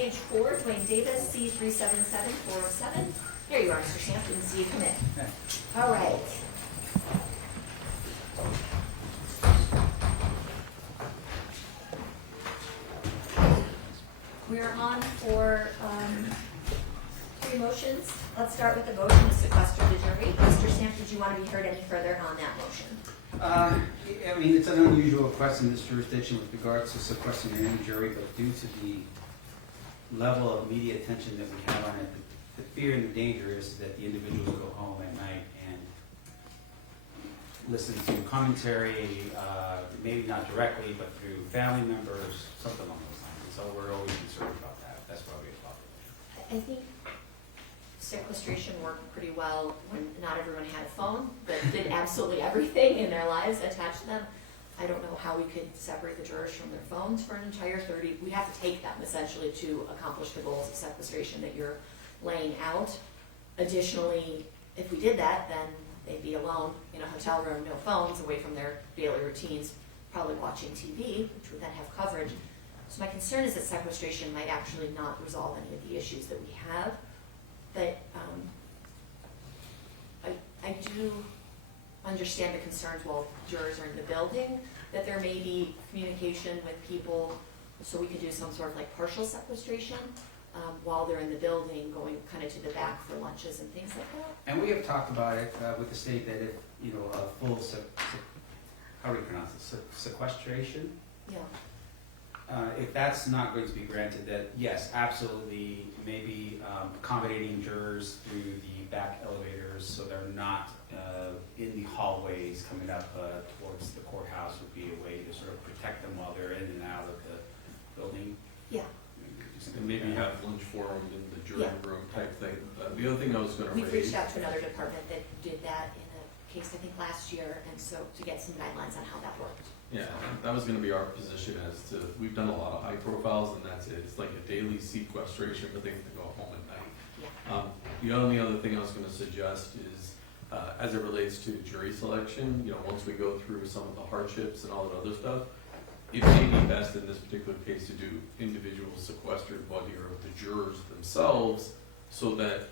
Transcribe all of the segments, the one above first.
page 4, Duane Davis, C377407. Here you are, Mr. Sanft. Didn't see you come in. All right. We're on for 3 motions. Let's start with the motion to sequester the jury. Mr. Sanft, did you want to be heard any further on that motion? I mean, it's an unusual request in this jurisdiction with regards to sequestering any jury, but due to the level of media attention that we have on it, the fear and the danger is that the individuals go home at night and listen to commentary, maybe not directly, but through family members, something along those lines. And so we're always concerned about that. That's why we applaud it. I think sequestration worked pretty well when not everyone had a phone, but did absolutely everything in their lives attached to them. I don't know how we could separate the jurors from their phones for an entire 30. We have to take them essentially to accomplish the goals of sequestration that you're laying out. Additionally, if we did that, then they'd be alone in a hotel room, no phones, away from their daily routines, probably watching TV, which would then have coverage. So my concern is that sequestration might actually not resolve any of the issues that we have. But I do understand the concerns while jurors are in the building, that there may be communication with people, so we could do some sort of like partial sequestration while they're in the building, going kind of to the back for lunches and things like that. And we have talked about it with the state that if, you know, a full, how do you pronounce it, sequestration? Yeah. If that's not going to be granted, that yes, absolutely, maybe accommodating jurors through the back elevators so they're not in the hallways coming up towards the courthouse would be a way to sort of protect them while they're in and out of the building. Yeah. And maybe have lunch for them in the jury room type thing. The other thing I was going to We've reached out to another department that did that in a case, I think, last year, and so to get some guidelines on how that worked. Yeah, that was going to be our position as to, we've done a lot of high profiles and that's it. It's like a daily sequestration, but they have to go home at night. Yeah. The only other thing I was going to suggest is, as it relates to jury selection, you know, once we go through some of the hardships and all that other stuff, it may be best in this particular case to do individual sequestered body or of the jurors themselves, so that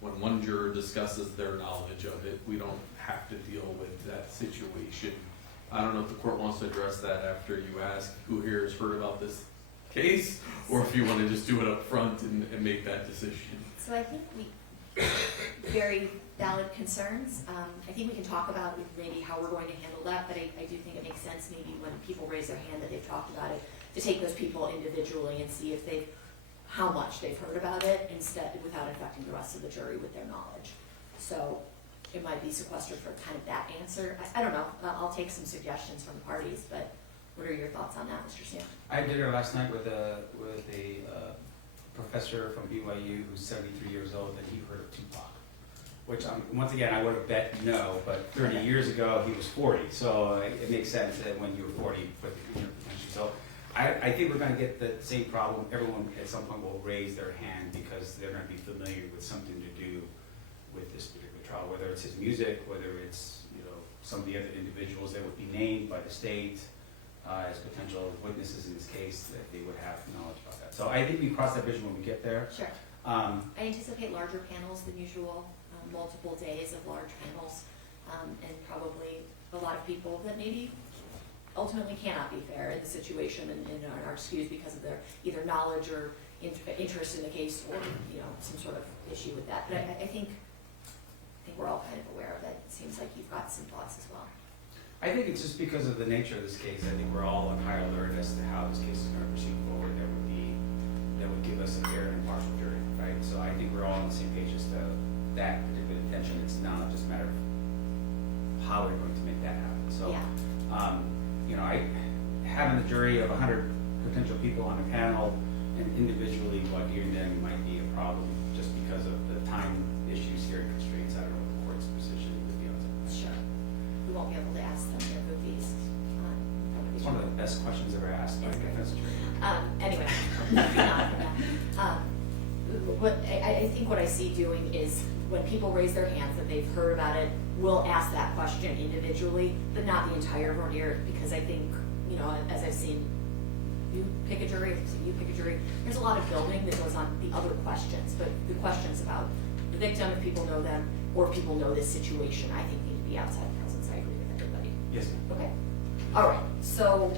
when one juror discusses their knowledge of it, we don't have to deal with that situation. I don't know if the court wants to address that after you ask who here has heard about this case, or if you want to just do it up front and make that decision. So I think very valid concerns. I think we can talk about maybe how we're going to handle that, but I do think it makes sense maybe when people raise their hand that they've talked about it, to take those people individually and see if how much they've heard about it, instead, without affecting the rest of the jury with their knowledge. So it might be sequestered for kind of that answer. I don't know. I'll take some suggestions from the parties, but what are your thoughts on that, Mr. Sanft? I had dinner last night with a professor from BYU who's 73 years old, and he heard of Tupac, which once again I would have bet no, but 30 years ago he was 40, so it makes sense that when you were 40, but potentially. So I think we're going to get the same problem. Everyone at some point will raise their hand because they're going to be familiar with something to do with this particular trial, whether it's his music, whether it's, you know, some of the other individuals that would be named by the state as potential witnesses in this case, that they would have knowledge about that. So I think we cross that vision when we get there. Sure. I anticipate larger panels than usual, multiple days of large panels, and probably a lot of people that maybe ultimately cannot be fair in the situation and are excused because of their either knowledge or interest in the case, or, you know, some sort of issue with that. But I think we're all kind of aware of it. It seems like you've got some thoughts as well. I think it's just because of the nature of this case. I think we're all on high alert as to how this case is going to proceed forward. That would give us a fair and impartial jury, right? So I think we're all on the same page as to that particular intention. It's not just a matter of how we're going to make that happen. So, yeah. You know, having a jury of 100 potential people on a panel and individually hearing them might be a problem just because of the time issues here and constraints. I don't know what the court's position would be on that. Sure. We won't be able to ask them their movies. It's one of the best questions ever asked by a defense attorney. Anyway, moving on from that. I think what I see doing is when people raise their hands that they've heard about it, we'll ask that question individually, but not the entire voir dire, because I think, you know, as I've seen you pick a jury, you pick a jury. There's a lot of building that goes on the other questions, but the questions about the victim, if people know them, or people know this situation, I think need to be outside the presence. I agree with everybody. Yes, ma'am. Okay. All right. So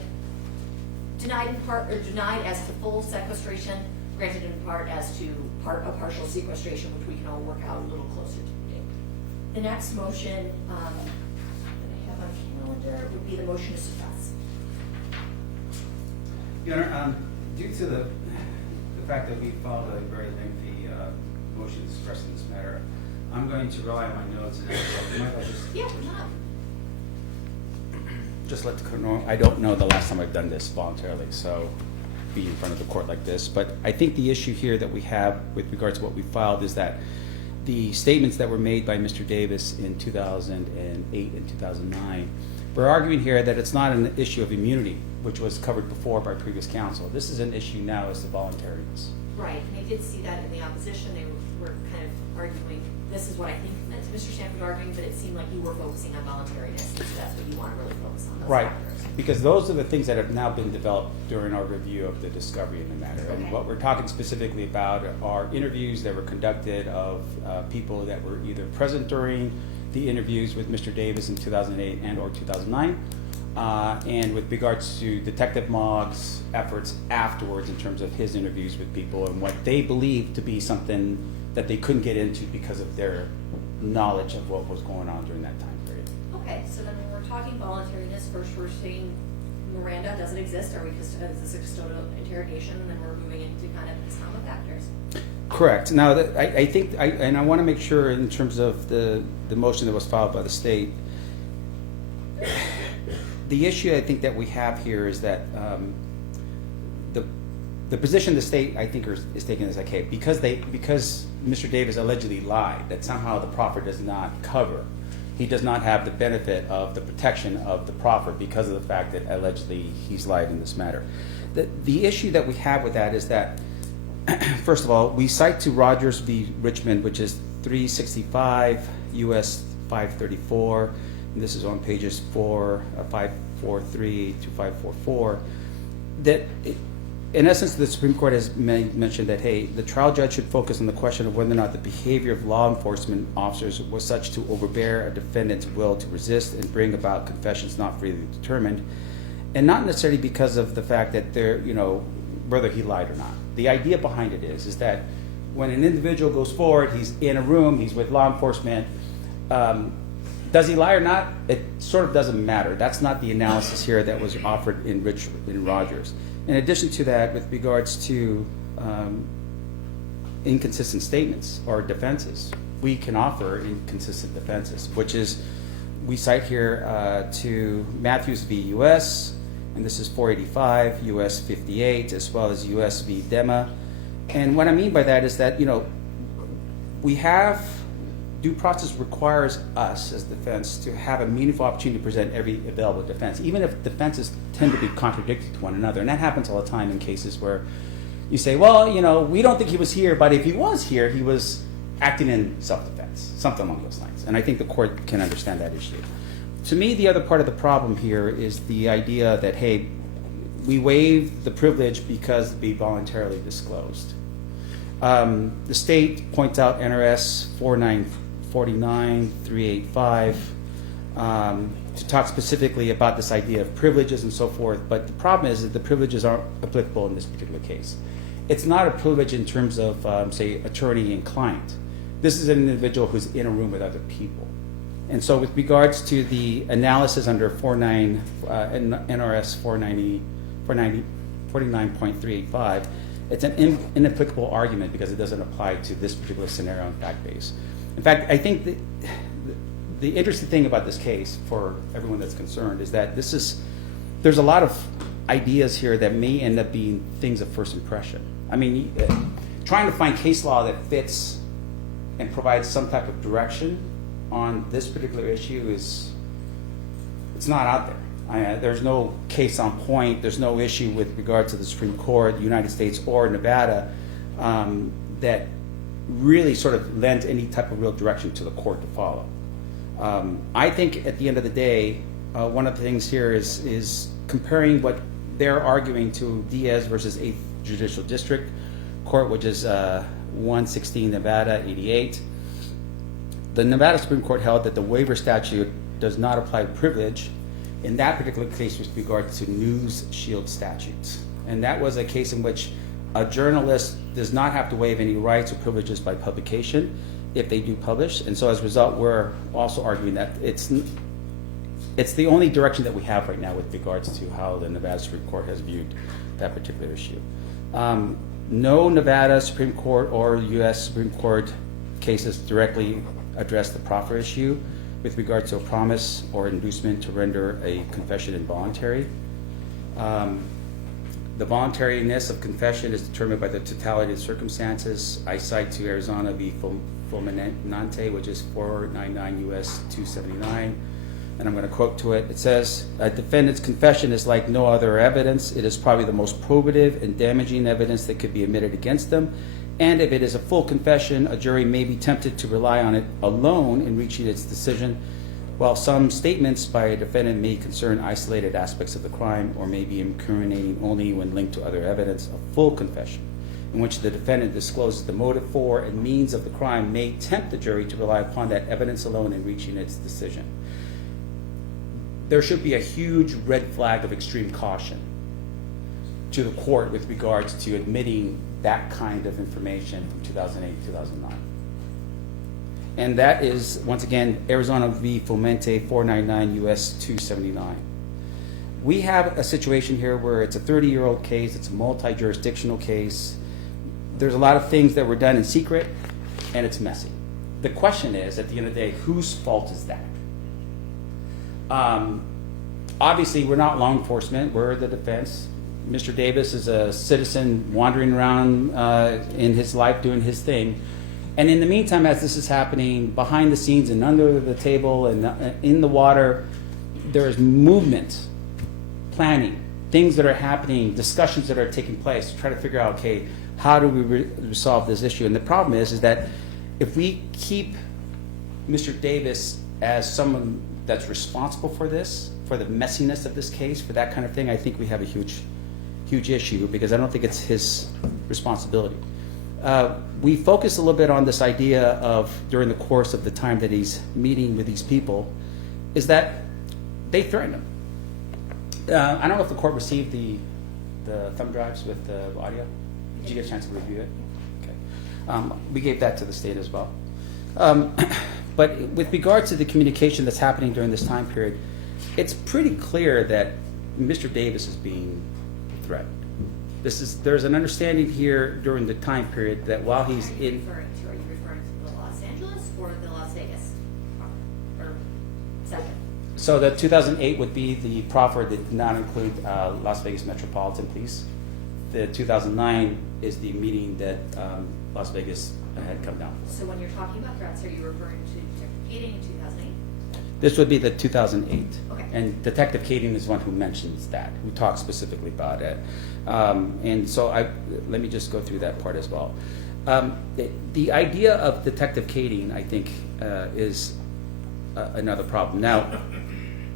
denied in part, or denied as to full sequestration, granted in part as to a partial sequestration, which we can all work out a little closer to the date. The next motion that I have on calendar would be the motion to suppress. Your Honor, due to the fact that we filed a very lengthy motion to suppress in this matter, I'm going to rely on my notes and Michael Yeah, no. just let the court know. I don't know the last time I've done this voluntarily, so be in front of the court like this. But I think the issue here that we have with regards to what we filed is that the statements that were made by Mr. Davis in 2008 and 2009, we're arguing here that it's not an issue of immunity, which was covered before by previous counsel. This is an issue now as to voluntariness. Right, and I did see that in the opposition. They were kind of arguing, this is what I think Mr. Sanft was arguing, but it seemed like you were focusing on voluntariness, so that's what you want to really focus on, those Right, factors. because those are the things that have now been developed during our review of the discovery in the matter. Okay. And what we're talking specifically about are interviews that were conducted of people that were either present during the interviews with Mr. Davis in 2008 and or 2009, and with regards to Detective Moggs' efforts afterwards in terms of his interviews with people and what they believed to be something that they couldn't get into because of their knowledge of what was going on during that time period. Okay, so then when we're talking voluntariness, first we're saying Miranda doesn't exist, is this a custodial interrogation, and then we're moving into kind of the sum of factors. Correct. Now, I think, and I want to make sure in terms of the motion that was filed by the state, the issue I think that we have here is that the position the state, I think, is taking is okay, because Mr. Davis allegedly lied, that somehow the proffer does not cover. He does not have the benefit of the protection of the proffer because of the fact that allegedly he's lied in this matter. The issue that we have with that is that, first of all, we cite to Rogers v. Richmond, which is 365 U.S. 534, and this is on pages 543 to 544, that in essence the Supreme Court has mentioned that, hey, the trial judge should focus on the question of whether or not the behavior of law enforcement officers was such to overbear a defendant's will to resist and bring about confessions not freely determined, and not necessarily because of the fact that they're, whether he lied or not. The idea behind it is that when an individual goes forward, he's in a room, he's with law enforcement, does he lie or not? It sort of doesn't matter. That's not the analysis here that was offered in Rogers. In addition to that, with regards to inconsistent statements or defenses, we can offer inconsistent defenses, which is, we cite here to Matthews v. U.S., and this is 485, U.S. 58, as well as U.S. v. Dema. And what I mean by that is that, we have, due process requires us as defense to have a meaningful opportunity to present every available defense, even if defenses tend to be contradictory to one another. And that happens all the time in cases where you say, well, we don't think he was here, but if he was here, he was acting in self-defense, something along those lines. And I think the court can understand that issue. To me, the other part of the problem here is the idea that, hey, we waive the privilege because we voluntarily disclosed. The state points out NRS 4949-385 to talk specifically about this idea of privileges and so forth, but the problem is that the privileges aren't applicable in this particular case. It's not a privilege in terms of, say, attorney and client. This is an individual who's in a room with other people. And so with regards to the analysis under NRS 49.385, it's an inapplicable argument because it doesn't apply to this particular scenario and fact base. In fact, I think the interesting thing about this case for everyone that's concerned is that there's a lot of ideas here that may end up being things of first impression. I mean, trying to find case law that fits and provides some type of direction on this particular issue it's not out there. There's no case on point. There's no issue with regard to the Supreme Court, the United States, or Nevada that really sort of lends any type of real direction to the court to follow. I think at the end of the day, one of the things here is comparing what they're arguing to Diaz versus 8th Judicial District Court, which is 116 Nevada 88. The Nevada Supreme Court held that the waiver statute does not apply privilege in that particular case with regard to news shield statutes. And that was a case in which a journalist does not have to waive any rights or privileges by publication if they do publish. And so as a result, we're also arguing that it's the only direction that we have right now with regards to how the Nevada Supreme Court has viewed that particular issue. No Nevada Supreme Court or U.S. Supreme Court cases directly address the proffer issue with regard to a promise or inducement to render a confession involuntary. The voluntariness of confession is determined by the totality of circumstances. I cite to Arizona v. Fulminante, which is 499 U.S. 279, and I'm going to quote to it. It says, "A defendant's confession is like no other evidence. It is probably the most probative and damaging evidence that could be admitted against them. And if it is a full confession, a jury may be tempted to rely on it alone in reaching its decision, while some statements by a defendant may concern isolated aspects of the crime or may be incriminating only when linked to other evidence. A full confession, in which the defendant discloses the motive for and means of the crime, may tempt the jury to rely upon that evidence alone in reaching its decision." There should be a huge red flag of extreme caution to the court with regards to admitting that kind of information from 2008 to 2009. And that is, once again, Arizona v. Fulminante, 499 U.S. 279. We have a situation here where it's a 30-year-old case, it's a multi-jurisdictional case. There's a lot of things that were done in secret, and it's messy. The question is, at the end of the day, whose fault is that? Obviously, we're not law enforcement, we're the defense. Mr. Davis is a citizen wandering around in his life doing his thing. And in the meantime, as this is happening, behind the scenes and under the table and in the water, there is movement, planning, things that are happening, discussions that are taking place to try to figure out, okay, how do we resolve this issue? And the problem is that if we keep Mr. Davis as someone that's responsible for this, for the messiness of this case, for that kind of thing, I think we have a huge issue, because I don't think it's his responsibility. We focus a little bit on this idea of, during the course of the time that he's meeting with these people, is that they threaten him. I don't know if the court received the thumb drives with the audio. Did you get a chance to review it? Okay. We gave that to the state as well. But with regard to the communication that's happening during this time period, it's pretty clear that Mr. Davis is being threatened. There's an understanding here during the time period that while he's in... Are you referring to the Los Angeles or the Las Vegas? Or second? So the 2008 would be the proffer that did not include Las Vegas Metropolitan Police. The 2009 is the meeting that Las Vegas had come down. So when you're talking about threats, are you referring to Detective Kading in 2008? This would be the 2008. Okay. And Detective Kading is one who mentions that, who talks specifically about it. And so let me just go through that part as well. The idea of Detective Kading, I think, is another problem. Now,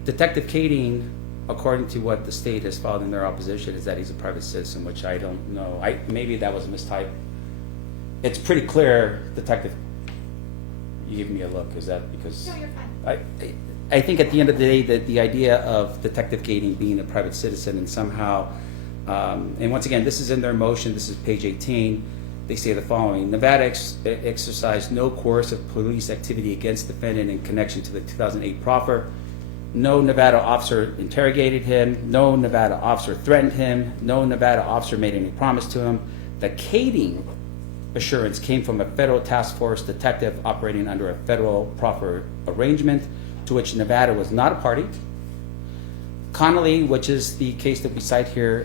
Detective Kading, according to what the state has filed in their opposition, is that he's a private citizen, which I don't know. Maybe that was a mistype. It's pretty clear, Detective. You give me a look. Is that because? No, you're fine. I think at the end of the day that the idea of Detective Kading being a private citizen and somehow, and once again, this is in their motion. This is page 18. They say the following: Nevada exercised no coercive police activity against defendant in connection to the 2008 proffer. No Nevada officer interrogated him. No Nevada officer threatened him. No Nevada officer made any promise to him. The Kading assurance came from a federal task force detective operating under a federal proffer arrangement to which Nevada was not a party. Connolly, which is the case that we cite here,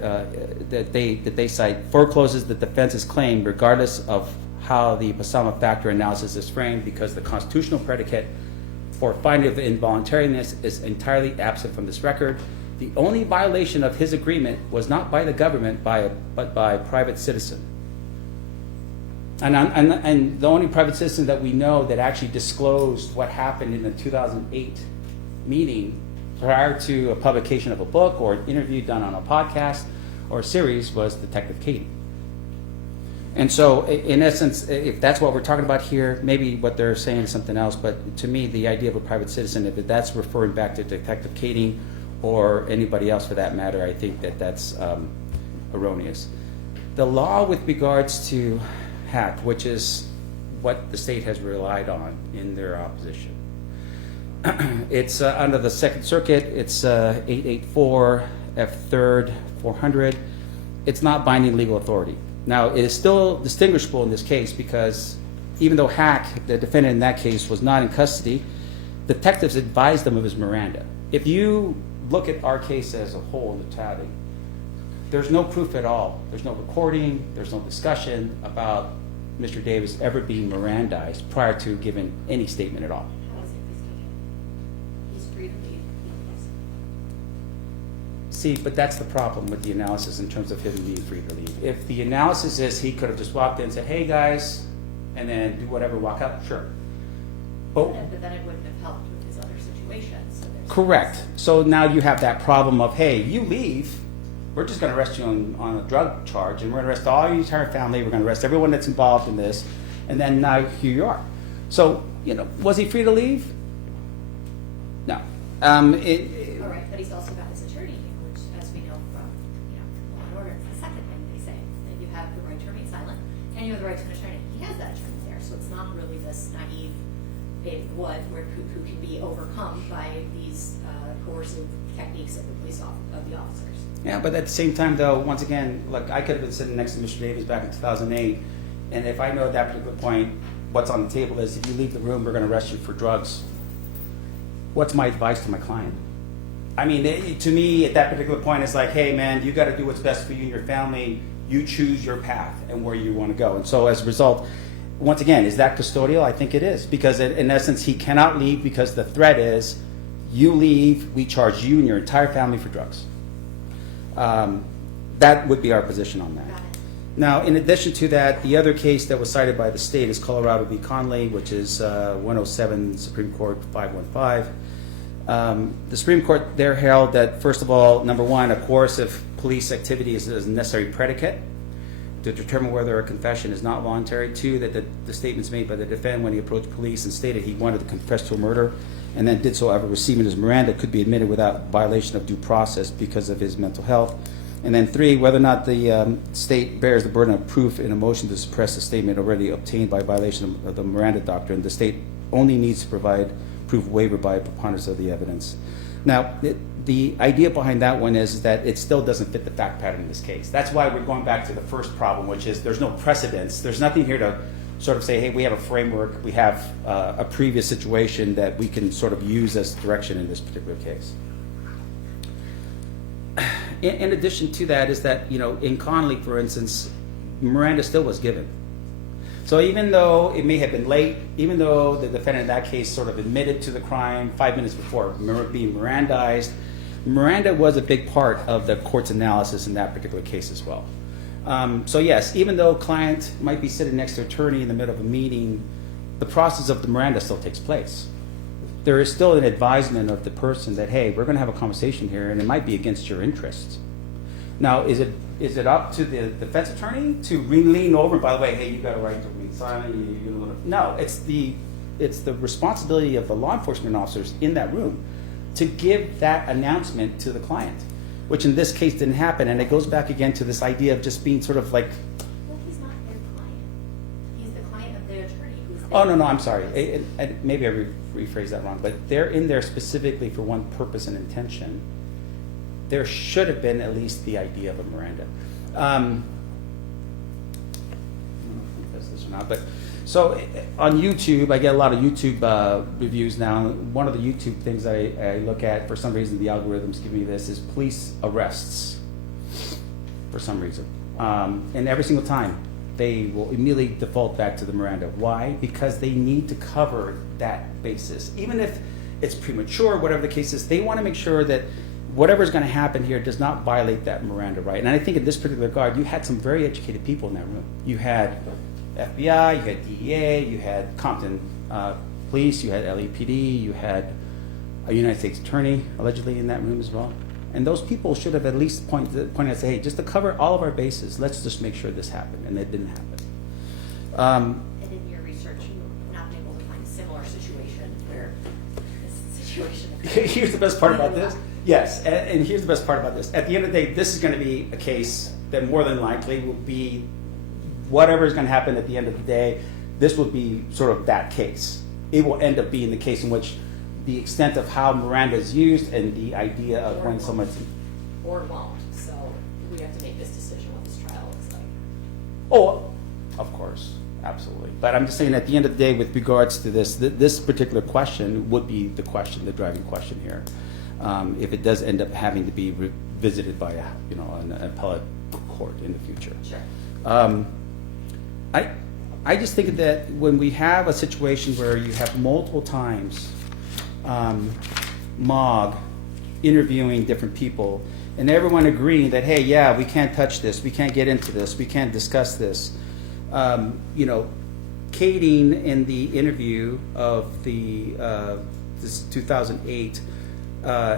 that they cite, forecloses the defense's claim regardless of how the Pasama factor analysis is framed, because the constitutional predicate for finding of involuntariness is entirely absent from this record. The only violation of his agreement was not by the government, but by a private citizen. And the only private citizen that we know that actually disclosed what happened in the 2008 meeting prior to a publication of a book or an interview done on a podcast or a series was Detective Katie. And so, in essence, if that's what we're talking about here, maybe what they're saying is something else, but to me, the idea of a private citizen, if that's referring back to Detective Katie or anybody else for that matter, I think that that's erroneous. The law with regards to hack, which is what the state has relied on in their opposition, it's under the Second Circuit, it's 884 F3rd 400. It's not binding legal authority. Now, it is still distinguishable in this case because even though Hack, the defendant in that case, was not in custody, detectives advised them of his Miranda. If you look at our case as a whole in totality, there's no proof at all. There's no recording, there's no discussion about Mr. Davis ever being Mirandized prior to giving any statement at all. How is it he's free to leave? See, but that's the problem with the analysis in terms of him being free to leave. If the analysis is he could have just walked in and said, hey guys, and then do whatever, walk out, sure. But then it wouldn't have helped with his other situations. So Correct. So now you have that problem of, hey, you leave, we're just going to arrest you on a drug charge, and we're going to arrest all your entire family, we're going to arrest everyone that's involved in this, and then now here you are. So, was he free to leave? No. All right, but he's also got his attorney, which, as we know from Law and Order, it's the second thing they say, that you have the right to remain silent, and you have the right to an attorney. He has that attorney there, so it's not really this naive babe in the wood who can be overcome by these coercive techniques of the officers. Yeah, but at the same time, though, once again, look, I could have been sitting next to Mr. Davis back in 2008, and if I know at that particular point what's on the table is, if you leave the room, we're going to arrest you for drugs, what's my advice to my client? I mean, to me, at that particular point, it's like, hey, man, you got to do what's best for you and your family. You choose your path and where you want to go. And so as a result, once again, is that custodial? I think it is, because in essence, he cannot leave because the threat is, you leave, we charge you and your entire family for drugs. That would be our position on that. Got it. Now, in addition to that, the other case that was cited by the state is Colorado v. Conley, which is 107 Supreme Court 515. The Supreme Court there held that, first of all, number one, a coercive police activity is a necessary predicate to determine whether a confession is not voluntary. Two, that the statements made by the defendant when he approached police and stated he wanted to confess to a murder and then did so after receiving his Miranda could be admitted without violation of due process because of his mental health. And then three, whether or not the state bears the burden of proof in a motion to suppress a statement already obtained by violation of the Miranda doctrine, the state only needs to provide proof waiver by a preponderance of the evidence. Now, the idea behind that one is that it still doesn't fit the fact pattern in this case. That's why we're going back to the first problem, which is there's no precedence. There's nothing here to sort of say, hey, we have a framework, we have a previous situation that we can sort of use as direction in this particular case. In addition to that is that, in Conley, for instance, Miranda still was given. So even though it may have been late, even though the defendant in that case sort of admitted to the crime 5 minutes before being Mirandized, Miranda was a big part of the court's analysis in that particular case as well. So yes, even though client might be sitting next to attorney in the middle of a meeting, the process of the Miranda still takes place. There is still an advisement of the person that, hey, we're going to have a conversation here, and it might be against your interests. Now, is it up to the defense attorney to lean over? And by the way, hey, you got a right to remain silent. No, it's the responsibility of the law enforcement officers in that room to give that announcement to the client, which in this case didn't happen. And it goes back again to this idea of just being sort of like. Well, he's not their client. He's the client of their attorney. Oh, no, I'm sorry. Maybe I rephrased that wrong, but they're in there specifically for one purpose and intention. There should have been at least the idea of a Miranda. I don't know if that's this or not, but so on YouTube, I get a lot of YouTube reviews now. One of the YouTube things I look at, for some reason, the algorithms give me this, is police arrests, for some reason. And every single time, they will immediately default back to the Miranda. Why? Because they need to cover that basis. Even if it's premature, whatever the case is, they want to make sure that whatever's going to happen here does not violate that Miranda right. And I think in this particular regard, you had some very educated people in that room. You had FBI, you had DEA, you had Compton Police, you had LAPD, you had, a United States attorney allegedly in that room as well. And those people should have at least pointed out and say, hey, just to cover all of our bases, let's just make sure this happened, and it didn't happen. And in your research, you've not been able to find a similar situation where this situation occurred. Here's the best part about this. Yes, and here's the best part about this. At the end of the day, this is going to be a case that more than likely will be whatever is going to happen at the end of the day. This will be sort of that case. It will end up being the case in which the extent of how Miranda is used and the idea of when someone's... Or won't. So we have to make this decision what this trial looks like. Oh, of course, absolutely. But I'm just saying at the end of the day, with regards to this, this particular question would be the question, the driving question here. If it does end up having to be revisited by an appellate court in the future. Sure. I just think that when we have a situation where you have multiple times MOG interviewing different people and everyone agreeing that, hey, yeah, we can't touch this, we can't get into this, we can't discuss this. Kading in the interview of this 2008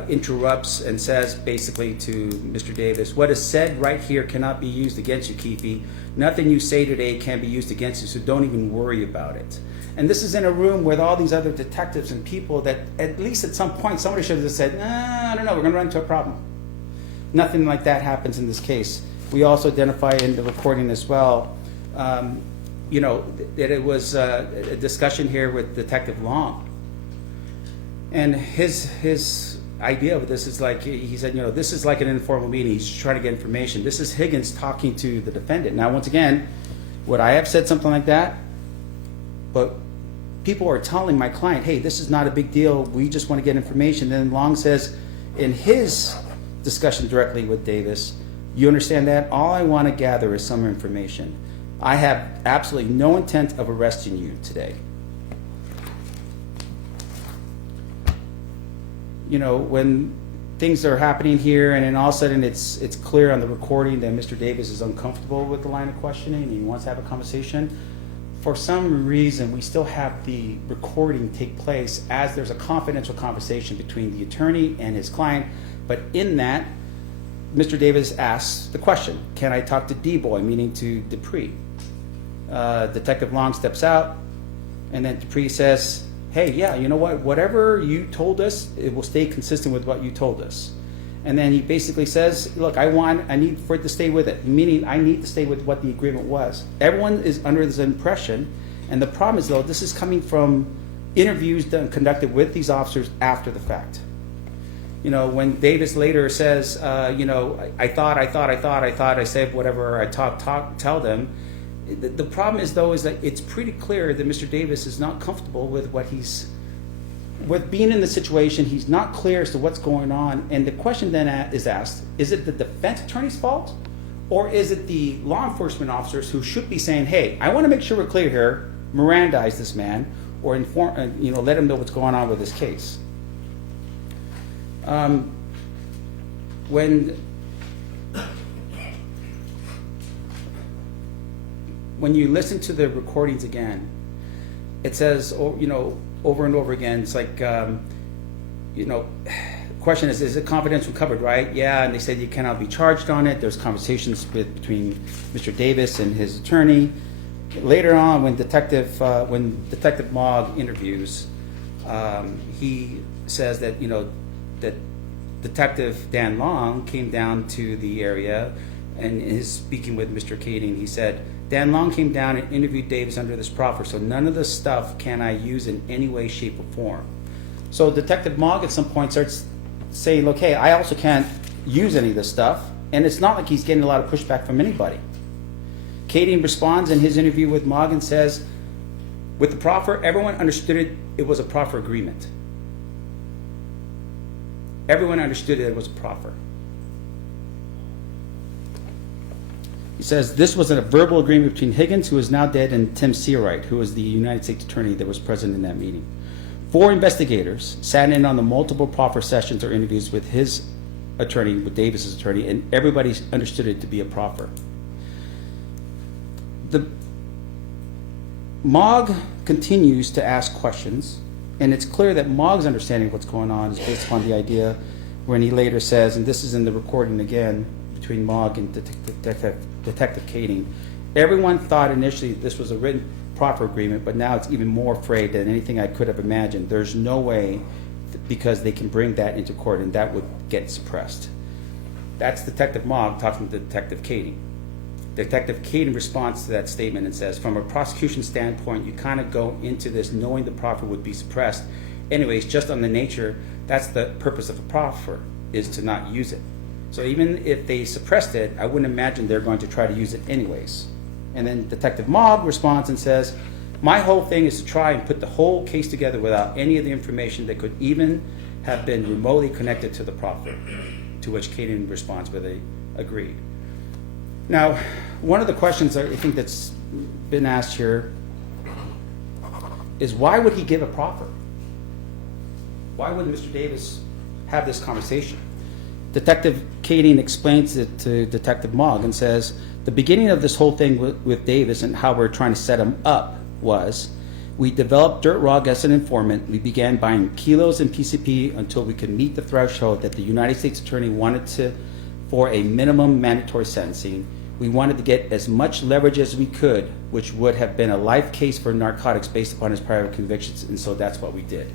interrupts and says basically to Mr. Davis, what is said right here cannot be used against you, Keefe. Nothing you say today can be used against you, so don't even worry about it. And this is in a room with all these other detectives and people that at least at some point somebody should have just said, nah, I don't know, we're going to run into a problem. Nothing like that happens in this case. We also identify in the recording as well, that it was a discussion here with Detective Long. And his idea of this is like, he said, this is like an informal meeting. He's trying to get information. This is Higgins talking to the defendant. Now, once again, would I have said something like that? But people are telling my client, hey, this is not a big deal. We just want to get information. Then Long says in his discussion directly with Davis, you understand that? All I want to gather is some information. I have absolutely no intent of arresting you today. When things are happening here and then all of a sudden it's clear on the recording that Mr. Davis is uncomfortable with the line of questioning and he wants to have a conversation, for some reason we still have the recording take place as there's a confidential conversation between the attorney and his client. But in that, Mr. Davis asks the question, can I talk to D-Boy, meaning to Dupree? Detective Long steps out and then Dupree says, hey, yeah, you know what? Whatever you told us, it will stay consistent with what you told us. And then he basically says, look, I need for it to stay with it, meaning I need to stay with what the agreement was. Everyone is under this impression, and the problem is, though, this is coming from interviews conducted with these officers after the fact. When Davis later says, I thought, I said whatever I tell them, the problem is, though, is that it's pretty clear that Mr. Davis is not comfortable with with being in the situation. He's not clear as to what's going on. And the question then is asked, is it the defense attorney's fault? Or is it the law enforcement officers who should be saying, hey, I want to make sure we're clear here, Mirandize this man, or inform, let him know what's going on with this case. When you listen to the recordings again, it says, over and over again, it's like, question is it confidential covered, right? Yeah, and they said you cannot be charged on it. There's conversations between Mr. Davis and his attorney. Later on, when Detective Mogg interviews, he says that, that Detective Dan Long came down to the area and is speaking with Mr. Kading. He said, Dan Long came down and interviewed Davis under this proffer, so none of this stuff can I use in any way, shape, or form. So Detective Mogg at some point starts saying, look, hey, I also can't use any of this stuff, and it's not like he's getting a lot of pushback from anybody. Kading responds in his interview with Mogg and says, with the proffer, everyone understood it was a proffer agreement. Everyone understood it was a proffer. He says, this was a verbal agreement between Higgins, who is now dead, and Tim Seawright, who was the United States attorney that was present in that meeting. 4 investigators sat in on the multiple proffer sessions or interviews with his attorney, with Davis's attorney, and everybody understood it to be a proffer. The Mogg continues to ask questions, And it's clear that Mog's understanding of what's going on is based upon the idea when he later says, and this is in the recording again between Mog and Detective Kading, everyone thought initially this was a written proffer agreement, but now it's even more frayed than anything I could have imagined. There's no way, because they can bring that into court and that would get suppressed. That's Detective Mog talking to Detective Kading. Detective Kading responds to that statement and says, from a prosecution standpoint, you kind of go into this knowing the proffer would be suppressed. Anyways, just on the nature, that's the purpose of a proffer, is to not use it. So even if they suppressed it, I wouldn't imagine they're going to try to use it anyways. And then Detective Mog responds and says, my whole thing is to try and put the whole case together without any of the information that could even have been remotely connected to the proffer. To which Kading responds with a agreed. Now, one of the questions I think that's been asked here is, why would he give a proffer? Why would Mr. Davis have this conversation? Detective Kading explains it to Detective Mog and says, the beginning of this whole thing with Davis and how we're trying to set him up was, we developed dirt rog as an informant. We began buying kilos in PCP until we could meet the threshold that the United States Attorney wanted for a minimum mandatory sentencing. We wanted to get as much leverage as we could, which would have been a life case for narcotics based upon his prior convictions, and so that's what we did.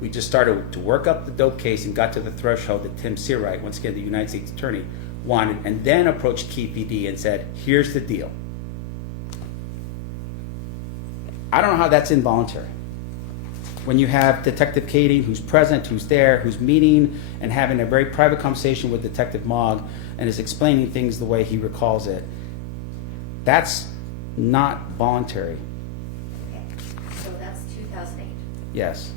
We just started to work up the dope case and got to the threshold that Tim Seawright, once again the United States Attorney, wanted, and then approached Key PD and said, here's the deal. I don't know how that's involuntary. When you have Detective Kading, who's present, who's there, who's meeting and having a very private conversation with Detective Mog and is explaining things the way he recalls it, that's not voluntary. Okay, so that's 2008. Yes.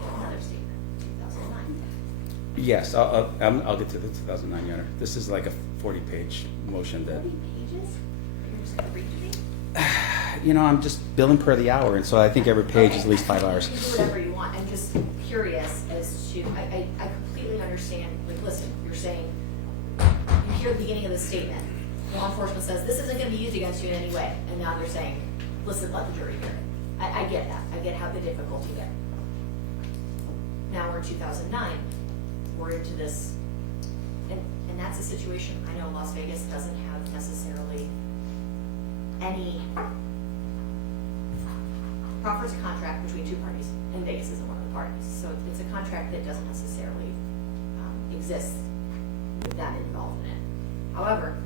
Another statement, 2009. Yes, I'll get to the 2009, Your Honor. This is like a 40-page motion that, 40 pages? You're just going to read to me? I'm just billing per the hour, and so I think every page is at least 5 hours. You can do whatever you want. I'm just curious as to, I completely understand, like, listen, you're saying, you hear the beginning of the statement, law enforcement says, this isn't going to be used against you in any way, and now they're saying, listen, let the jury hear it. I get that. I get how the difficulty there. Now we're in 2009. We're into this, and that's a situation, I know Las Vegas doesn't have necessarily any, proffers a contract between two parties, and Vegas isn't one of the parties. So it's a contract that doesn't necessarily exist with that involved in it. However,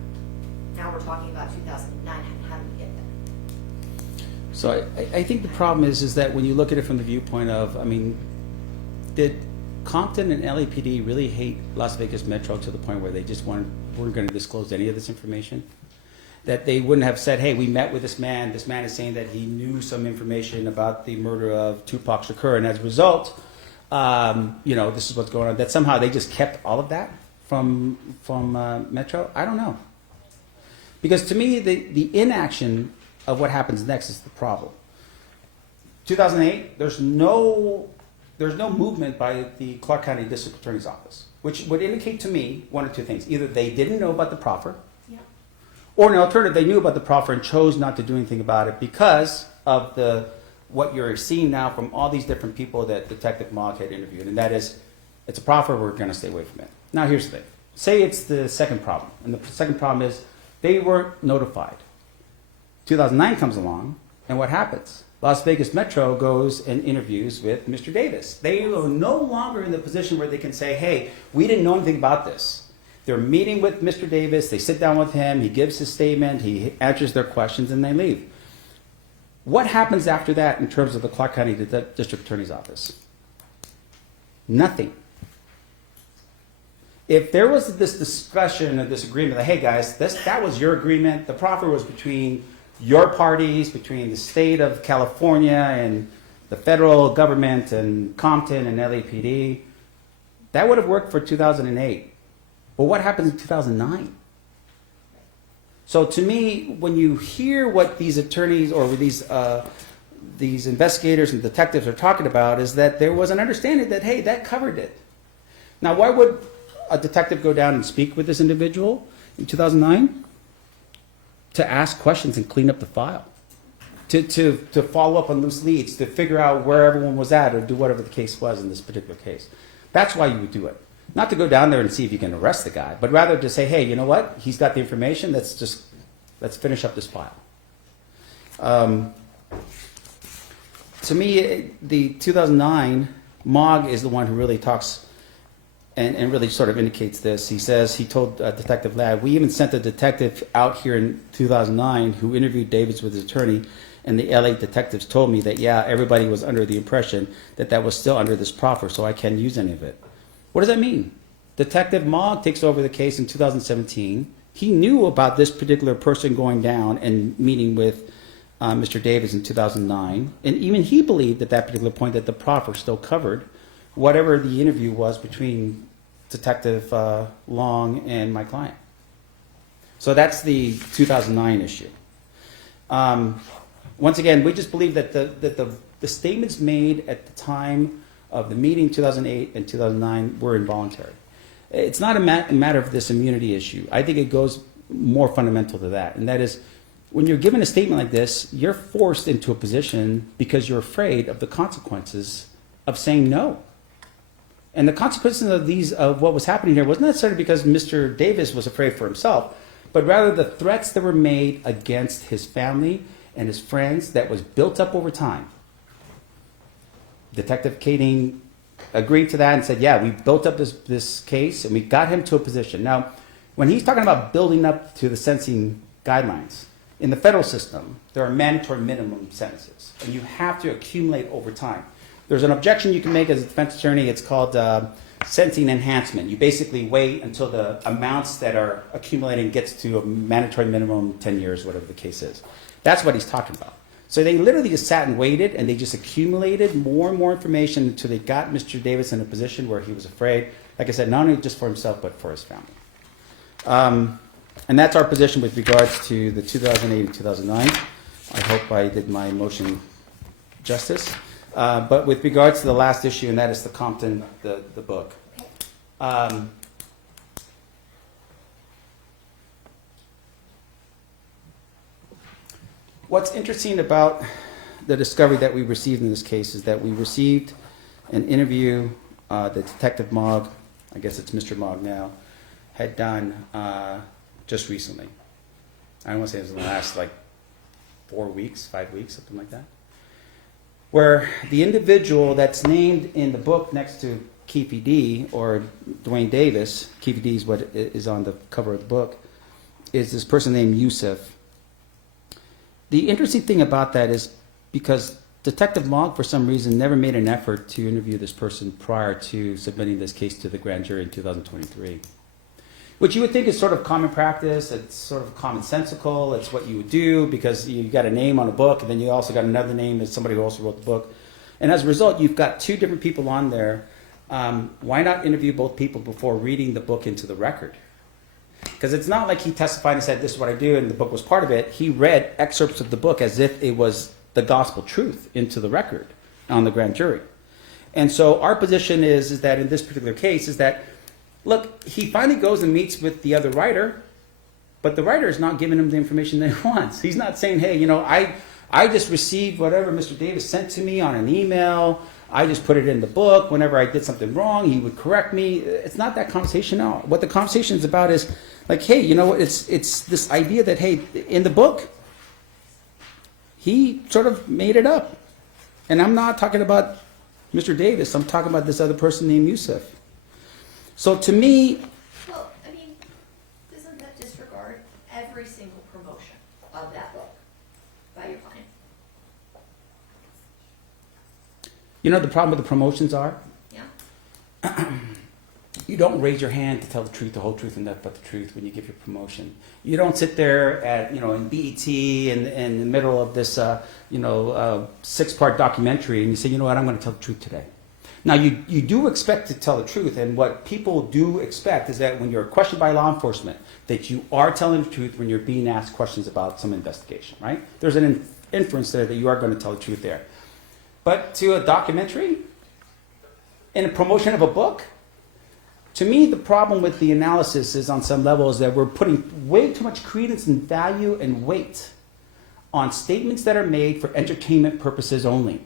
now we're talking about 2009, how do we get there? So I think the problem is that when you look at it from the viewpoint of, did Compton and LAPD really hate Las Vegas Metro to the point where they just weren't going to disclose any of this information? That they wouldn't have said, hey, we met with this man is saying that he knew some information about the murder of Tupac Shakur, and as a result, this is what's going on. That somehow they just kept all of that from Metro? I don't know. Because to me, the inaction of what happens next is the problem. 2008, there's no movement by the Clark County District Attorney's Office, which would indicate to me one of two things. Either they didn't know about the proffer, or an alternative, they knew about the proffer and chose not to do anything about it because of what you're seeing now from all these different people that Detective Mog had interviewed, and that is, it's a proffer, we're going to stay away from it. Now here's the thing. Say it's the second problem, and the second problem is they weren't notified. 2009 comes along, and what happens? Las Vegas Metro goes and interviews with Mr. Davis. They are no longer in the position where they can say, hey, we didn't know anything about this. They're meeting with Mr. Davis, they sit down with him, he gives his statement, he answers their questions, and they leave. What happens after that in terms of the Clark County District Attorney's Office? Nothing. If there was this discussion or this agreement, like, hey guys, that was your agreement, the proffer was between your parties, between the state of California and the federal government and Compton and LAPD, that would have worked for 2008. But what happens in 2009? So to me, when you hear what these attorneys or these investigators and detectives are talking about, is that there was an understanding that, hey, that covered it. Now, why would a detective go down and speak with this individual in 2009? To ask questions and clean up the file. to follow up on loose leads, to figure out where everyone was at or do whatever the case was in this particular case. That's why you would do it. Not to go down there and see if you can arrest the guy, but rather to say, hey, you know what? He's got the information. Let's finish up this file. To me, the 2009, Mogg is the one who really talks and really sort of indicates this. He says, he told Detective Ladd, we even sent a detective out here in 2009 who interviewed Davis with his attorney, and the LA detectives told me that, yeah, everybody was under the impression that that was still under this proffer, so I can't use any of it. What does that mean? Detective Mogg takes over the case in 2017. He knew about this particular person going down and meeting with Mr. Davis in 2009, and even he believed at that particular point that the proffer still covered whatever the interview was between Detective Long and my client. So that's the 2009 issue. Once again, we just believe that the statements made at the time of the meeting 2008 and 2009 were involuntary. It's not a matter of this immunity issue. I think it goes more fundamental to that, and that is, when you're given a statement like this, you're forced into a position because you're afraid of the consequences of saying no. And the consequences of what was happening here wasn't necessarily because Mr. Davis was afraid for himself, but rather the threats that were made against his family and his friends that was built up over time. Detective Kading agreed to that and said, yeah, we built up this case and we got him to a position. Now, when he's talking about building up to the sentencing guidelines, in the federal system, there are mandatory minimum sentences, and you have to accumulate over time. There's an objection you can make as a defense attorney. It's called sentencing enhancement. You basically wait until the amounts that are accumulating gets to a mandatory minimum 10 years, whatever the case is. That's what he's talking about. So they literally just sat and waited, and they just accumulated more and more information until they got Mr. Davis in a position where he was afraid, like I said, not only just for himself, but for his family. And that's our position with regards to the 2008 and 2009. I hope I did my motion justice. But with regards to the last issue, and that is the Compton, the book. What's interesting about the discovery that we received in this case is that we received an interview that Detective Mogg, I guess it's Mr. Mogg now, had done just recently. I don't want to say it was in the last 4 weeks, 5 weeks, something like that. Where the individual that's named in the book next to Keefe D, or Duane Davis, Keefe D is what is on the cover of the book, is this person named Yusuf. The interesting thing about that is because Detective Mogg, for some reason, never made an effort to interview this person prior to submitting this case to the grand jury in 2023. Which you would think is sort of common practice, it's sort of commonsensical, it's what you would do because you got a name on a book and then you also got another name as somebody who also wrote the book. And as a result, you've got two different people on there. Why not interview both people before reading the book into the record? Because it's not like he testified and said, this is what I do, and the book was part of it. He read excerpts of the book as if it was the gospel truth into the record on the grand jury. And so our position is that in this particular case is that, look, he finally goes and meets with the other writer, but the writer is not giving him the information that he wants. He's not saying, hey, I just received whatever Mr. Davis sent to me on an email. I just put it in the book. Whenever I did something wrong, he would correct me. It's not that conversation at all. What the conversation is about is hey, it's this idea that, hey, in the book, he sort of made it up. And I'm not talking about Mr. Davis. I'm talking about this other person named Yusuf. So to me... Well, I mean, doesn't that disregard every single promotion of that book by your client? The problem with the promotions are? Yeah. You don't raise your hand to tell the truth, the whole truth, and nothing but the truth when you give your promotion. You don't sit there at, in BET in the middle of this, 6-part documentary and you say, you know what, I'm going to tell the truth today. Now, you do expect to tell the truth, and what people do expect is that when you're questioned by law enforcement, that you are telling the truth when you're being asked questions about some investigation, right? There's an inference there that you are going to tell the truth there. But to a documentary, in a promotion of a book, to me, the problem with the analysis is on some level is that we're putting way too much credence and value and weight on statements that are made for entertainment purposes only.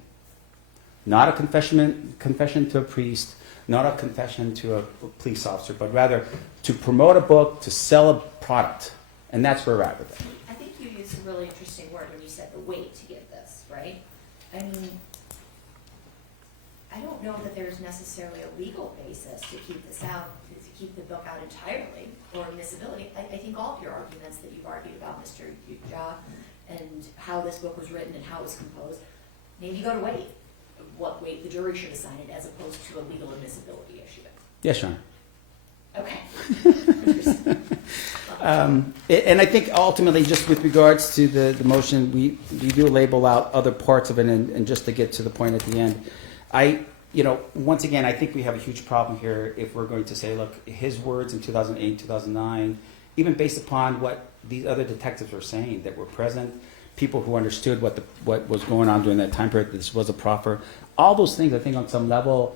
Not a confession to a priest, not a confession to a police officer, but rather to promote a book, to sell a product. And that's where we're at with it. I think you used a really interesting word when you said the weight to give this, right? I mean, I don't know that there's necessarily a legal basis to keep this out, to keep the book out entirely, or admissibility. I think all of your arguments that you've argued about, Mr. Utah, and how this book was written and how it was composed, maybe go to weight. What weight the jury should assign it as opposed to a legal admissibility issue. Yes, Sean. Okay. And I think ultimately, just with regards to the motion, we do label out other parts of it, and just to get to the point at the end, once again, I think we have a huge problem here if we're going to say, look, his words in 2008, 2009, even based upon what these other detectives were saying that were present, people who understood what was going on during that time period, that this was a proffer, all those things, I think on some level,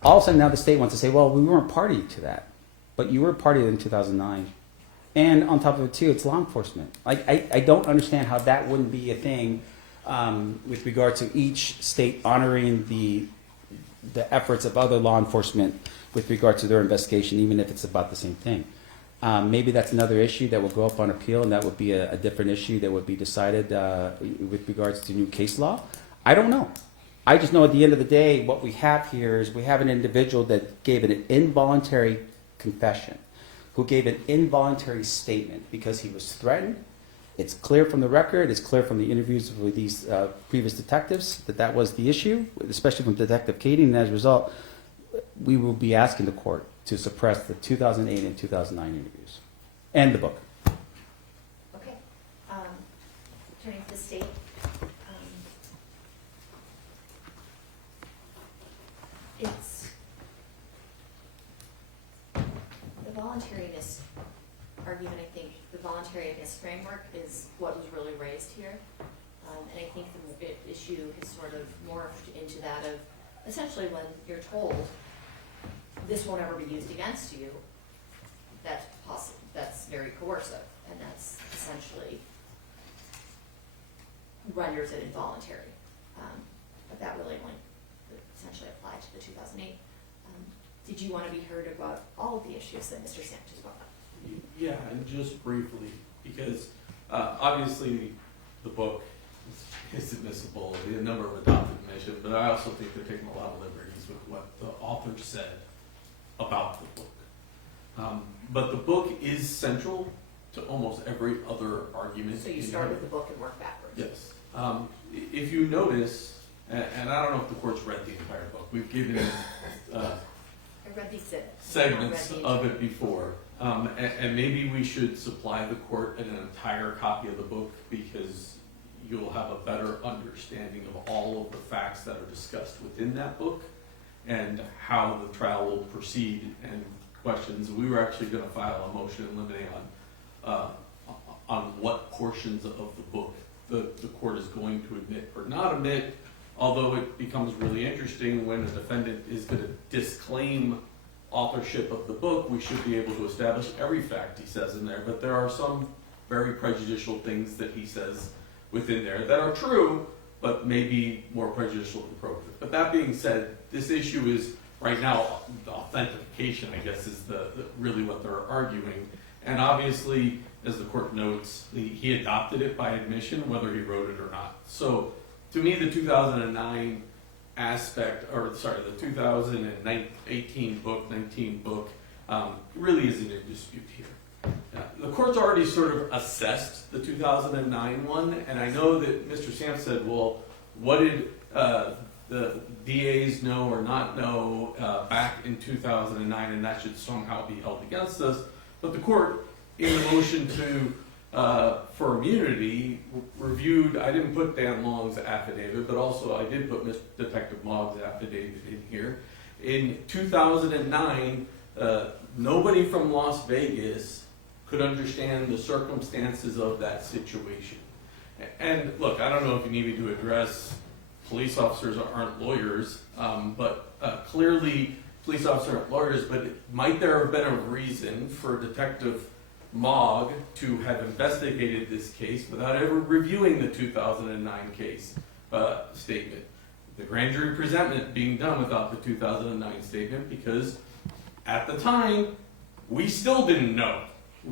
all of a sudden now the state wants to say, well, we weren't party to that, but you were party in 2009. And on top of it too, it's law enforcement. I don't understand how that wouldn't be a thing with regard to each state honoring the efforts of other law enforcement with regard to their investigation, even if it's about the same thing. Maybe that's another issue that will go up on appeal, and that would be a different issue that would be decided with regards to new case law. I don't know. I just know at the end of the day, what we have here is we have an individual that gave an involuntary confession, who gave an involuntary statement because he was threatened. It's clear from the record, it's clear from the interviews with these previous detectives that was the issue, especially from Detective Katie, and as a result, we will be asking the court to suppress the 2008 and 2009 interviews and the book. Okay. Turning to the state. It's the voluntariness argument. I think the voluntariness framework is what was really raised here, and I think the issue has sort of morphed into that of essentially when you're told this won't ever be used against you, that's very coercive, and that's essentially renders it involuntary. But that really only essentially applied to the 2008. Did you want to be heard about all of the issues that Mr. Sanft just brought up? Yeah, and just briefly, because obviously the book is admissible, the number of adopted admissions, but I also think they're taking a lot of liberties with what the author said about the book. But the book is central to almost every other argument. So you start with the book and work backwards. Yes. If you notice, and I don't know if the court's read the entire book, we've given I read these segments of it before. And maybe we should supply the court an entire copy of the book, because you'll have a better understanding of all of the facts that are discussed within that book and how the trial will proceed and questions. We were actually going to file a motion in limine on what portions of the book the court is going to admit or not admit, although it becomes really interesting when a defendant is going to disclaim authorship of the book. We should be able to establish every fact he says in there, but there are some very prejudicial things that he says within there that are true, but maybe more prejudicial than appropriate. But that being said, this issue is right now the authentication, I guess, is the really what they're arguing. And obviously, as the court notes, he adopted it by admission, whether he wrote it or not. So to me, the 2009 aspect, the 2018 book, 19 book, really isn't in dispute here. The court's already sort of assessed the 2009 one, and I know that Mr. Sanft said, well, what did the DAs know or not know back in 2009, and that should somehow be held against us. But the court, in the motion for immunity, reviewed, I didn't put Dan Long's affidavit, but also I did put Detective Mogg's affidavit in here. In 2009, nobody from Las Vegas could understand the circumstances of that situation. And look, I don't know if you need me to address police officers aren't lawyers, but clearly police officers aren't lawyers, but might there have been a reason for Detective MOG to have investigated this case without ever reviewing the 2009 case statement. The grand jury presentment being done without the 2009 statement because at the time, we still didn't know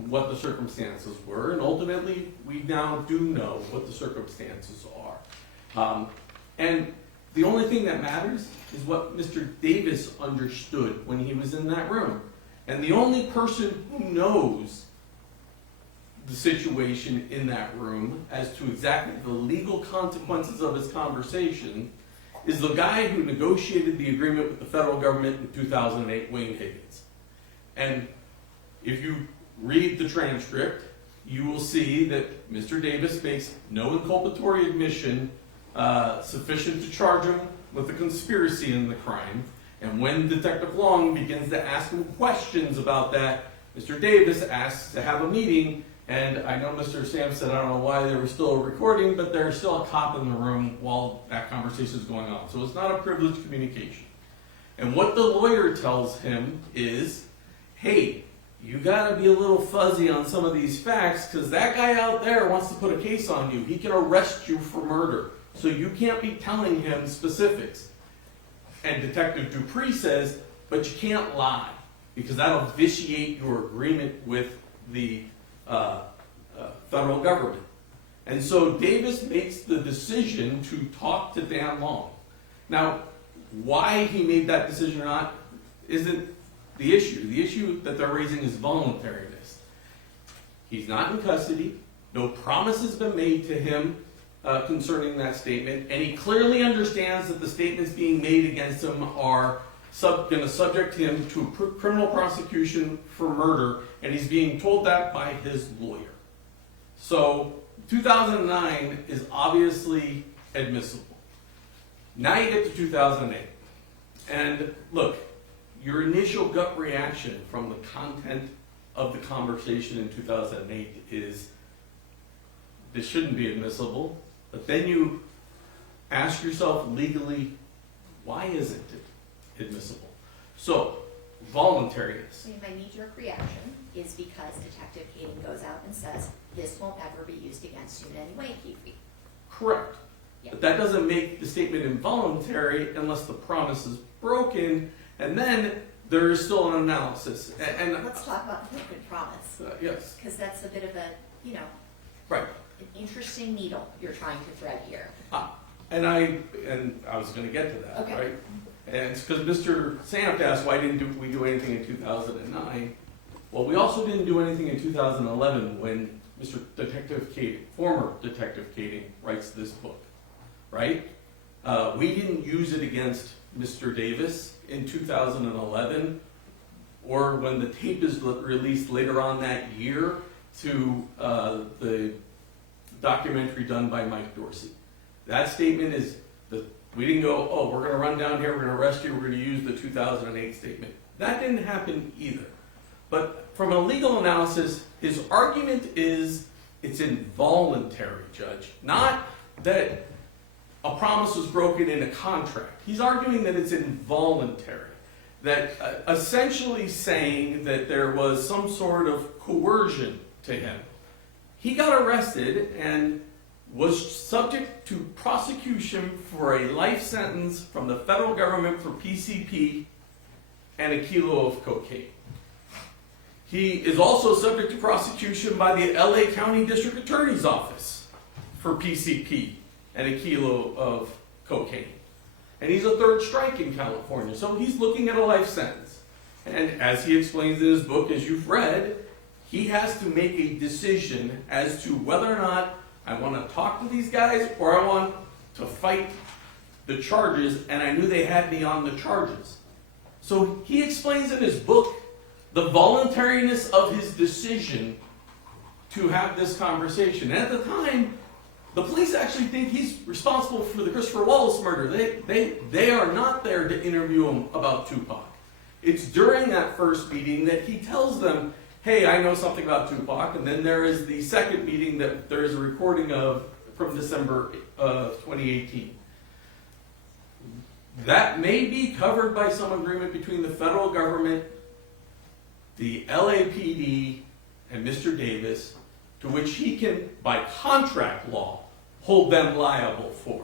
what the circumstances were, and ultimately, we now do know what the circumstances are. And the only thing that matters is what Mr. Davis understood when he was in that room. And the only person who knows the situation in that room as to exactly the legal consequences of his conversation is the guy who negotiated the agreement with the federal government in 2008, Wayne Higgins. And if you read the transcript, you will see that Mr. Davis makes no inculpatory admission sufficient to charge him with a conspiracy in the crime. And when Detective Long begins to ask him questions about that, Mr. Davis asks to have a meeting. And I know Mr. Sanft said, I don't know why they were still recording, but there's still a cop in the room while that conversation is going on. So it's not a privileged communication. And what the lawyer tells him is, hey, you gotta be a little fuzzy on some of these facts because that guy out there wants to put a case on you. He can arrest you for murder. So you can't be telling him specifics. And Detective Dupree says, but you can't lie because that'll vitiate your agreement with the federal government. And so Davis makes the decision to talk to Dan Long. Now, why he made that decision or not isn't the issue. The issue that they're raising is voluntariness. He's not in custody. No promise has been made to him concerning that statement, and he clearly understands that the statements being made against him are going to subject him to criminal prosecution for murder, and he's being told that by his lawyer. So 2009 is obviously admissible. Now you get to 2008. And look, your initial gut reaction from the content of the conversation in 2008 is, this shouldn't be admissible. But then you ask yourself legally, why isn't it admissible? So, voluntariness. My knee-jerk reaction is because Detective Kading goes out and says, this won't ever be used against you in any way, Keefe. Correct. Yeah. But that doesn't make the statement involuntary unless the promise is broken, and then there is still an analysis. And let's talk about the broken promise. Yes. Because that's a bit of a, Right. an interesting needle you're trying to thread here. And I was going to get to that, Okay. right? And it's because Mr. Sanft asked, why didn't we do anything in 2009? Well, we also didn't do anything in 2011 when Mr. Detective Kading, former Detective Kading, writes this book, right? We didn't use it against Mr. Davis in 2011, or when the tape is released later on that year to the documentary done by Mike Dorsey. That statement is that we didn't go, oh, we're going to run down here, we're going to arrest you, we're going to use the 2008 statement. That didn't happen either. But from a legal analysis, his argument is it's involuntary, Judge. Not that a promise was broken in a contract. He's arguing that it's involuntary. That essentially saying that there was some sort of coercion to him. He got arrested and was subject to prosecution for a life sentence from the federal government for PCP and a kilo of cocaine. He is also subject to prosecution by the LA County District Attorney's Office for PCP and a kilo of cocaine. And he's a third strike in California, so he's looking at a life sentence. And as he explains in his book, as you've read, he has to make a decision as to whether or not I want to talk to these guys or I want to fight the charges, and I knew they had me on the charges. So he explains in his book the voluntariness of his decision to have this conversation. And at the time, the police actually think he's responsible for the Christopher Wallace murder. They are not there to interview him about Tupac. It's during that first meeting that he tells them, hey, I know something about Tupac, and then there is the second meeting that there is a recording of from December of 2018. That may be covered by some agreement between the federal government, the LAPD, and Mr. Davis, to which he can, by contract law, hold them liable for.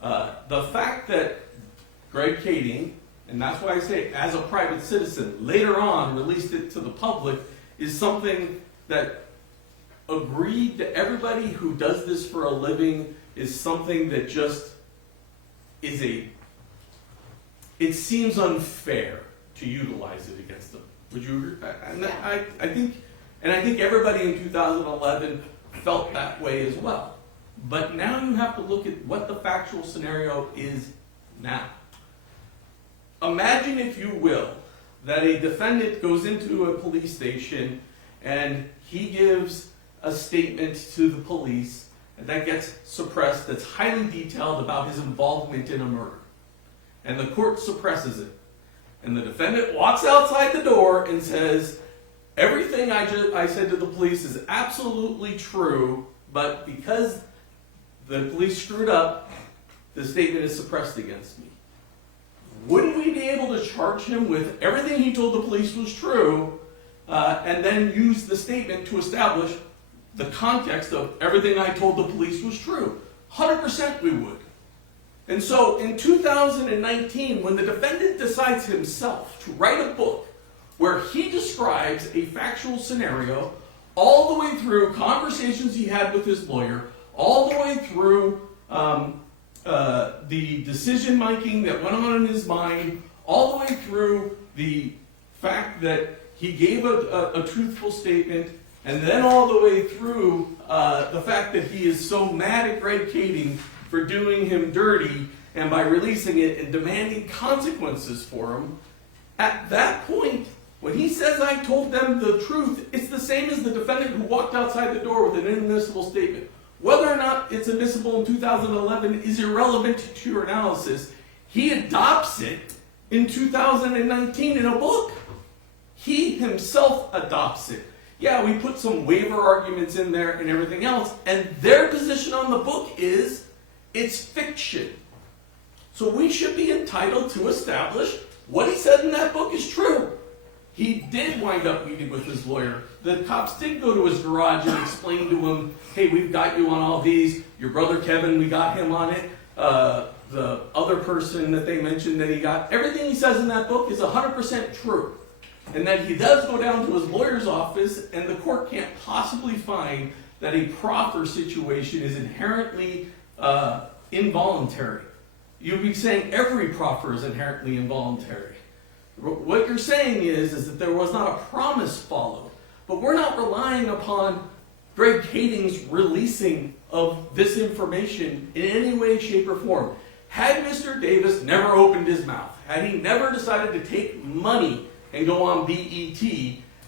The fact that Greg Kading, and that's why I say as a private citizen, later on released it to the public, is something that agreed to everybody who does this for a living, is something that just is it seems unfair to utilize it against them. Would you agree? I think everybody in 2011 felt that way as well. But now you have to look at what the factual scenario is now. Imagine, if you will, that a defendant goes into a police station and he gives a statement to the police and that gets suppressed, that's highly detailed about his involvement in a murder. And the court suppresses it. And the defendant walks outside the door and says, everything I said to the police is absolutely true, but because the police screwed up, the statement is suppressed against me. Wouldn't we be able to charge him with everything he told the police was true, and then use the statement to establish the context of everything I told the police was true? 100% we would. And so in 2019, when the defendant decides himself to write a book where he describes a factual scenario all the way through conversations he had with his lawyer, all the way through the decision-making that went on in his mind, all the way through the fact that he gave a truthful statement, and then all the way through the fact that he is so mad at Greg Kading for doing him dirty and by releasing it and demanding consequences for him. At that point, when he says I told them the truth, it's the same as the defendant who walked outside the door with an inadmissible statement. Whether or not it's admissible in 2011 is irrelevant to your analysis. He adopts it in 2019 in a book. He himself adopts it. Yeah, we put some waiver arguments in there and everything else, and their position on the book is it's fiction. So we should be entitled to establish what he said in that book is true. He did wind up meeting with his lawyer. The cops did go to his garage and explain to him, hey, we've got you on all these. Your brother Kevin, we got him on it. The other person that they mentioned that he got, everything he says in that book is 100% true. And that he does go down to his lawyer's office, and the court can't possibly find that a proffer situation is inherently involuntary. You'd be saying every proffer is inherently involuntary. What you're saying is that there was not a promise followed. But we're not relying upon Greg Kading's releasing of this information in any way, shape, or form. Had Mr. Davis never opened his mouth, had he never decided to take money and go on BET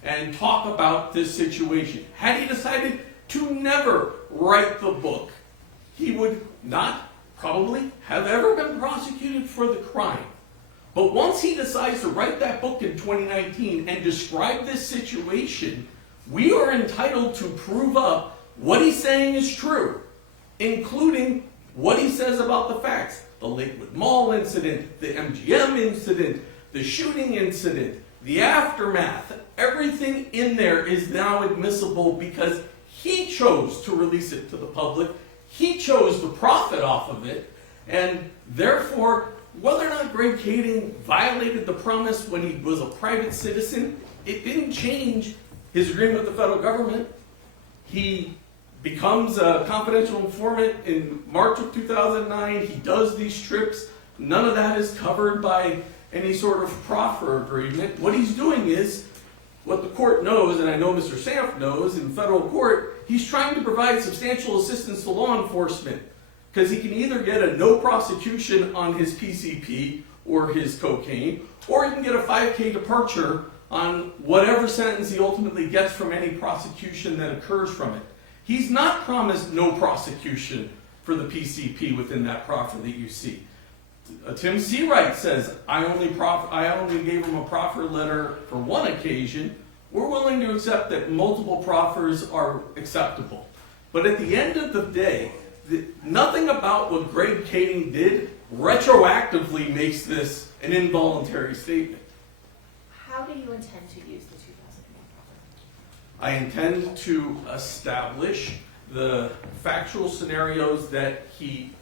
and talk about this situation, had he decided to never write the book, he would not probably have ever been prosecuted for the crime. But once he decides to write that book in 2019 and describe this situation, we are entitled to prove up what he's saying is true, including what he says about the facts. The Lakewood Mall incident, the MGM incident, the shooting incident, the aftermath, everything in there is now admissible because he chose to release it to the public. He chose to profit off of it, and therefore, whether or not Greg Kading violated the promise when he was a private citizen, it didn't change his agreement with the federal government. He becomes a confidential informant in March of 2009. He does these trips. None of that is covered by any sort of proffer agreement. What he's doing is, what the court knows, and I know Mr. Sanft knows, in federal court, he's trying to provide substantial assistance to law enforcement. Because he can either get a no prosecution on his PCP or his cocaine, or he can get a 5K departure on whatever sentence he ultimately gets from any prosecution that occurs from it. He's not promised no prosecution for the PCP within that proffer that you see. Tim Seawright says, I only gave him a proffer letter for one occasion. We're willing to accept that multiple proffers are acceptable. But at the end of the day, nothing about what Greg Kading did retroactively makes this an involuntary statement. How do you intend to use the 2008 I intend to establish the factual scenarios that he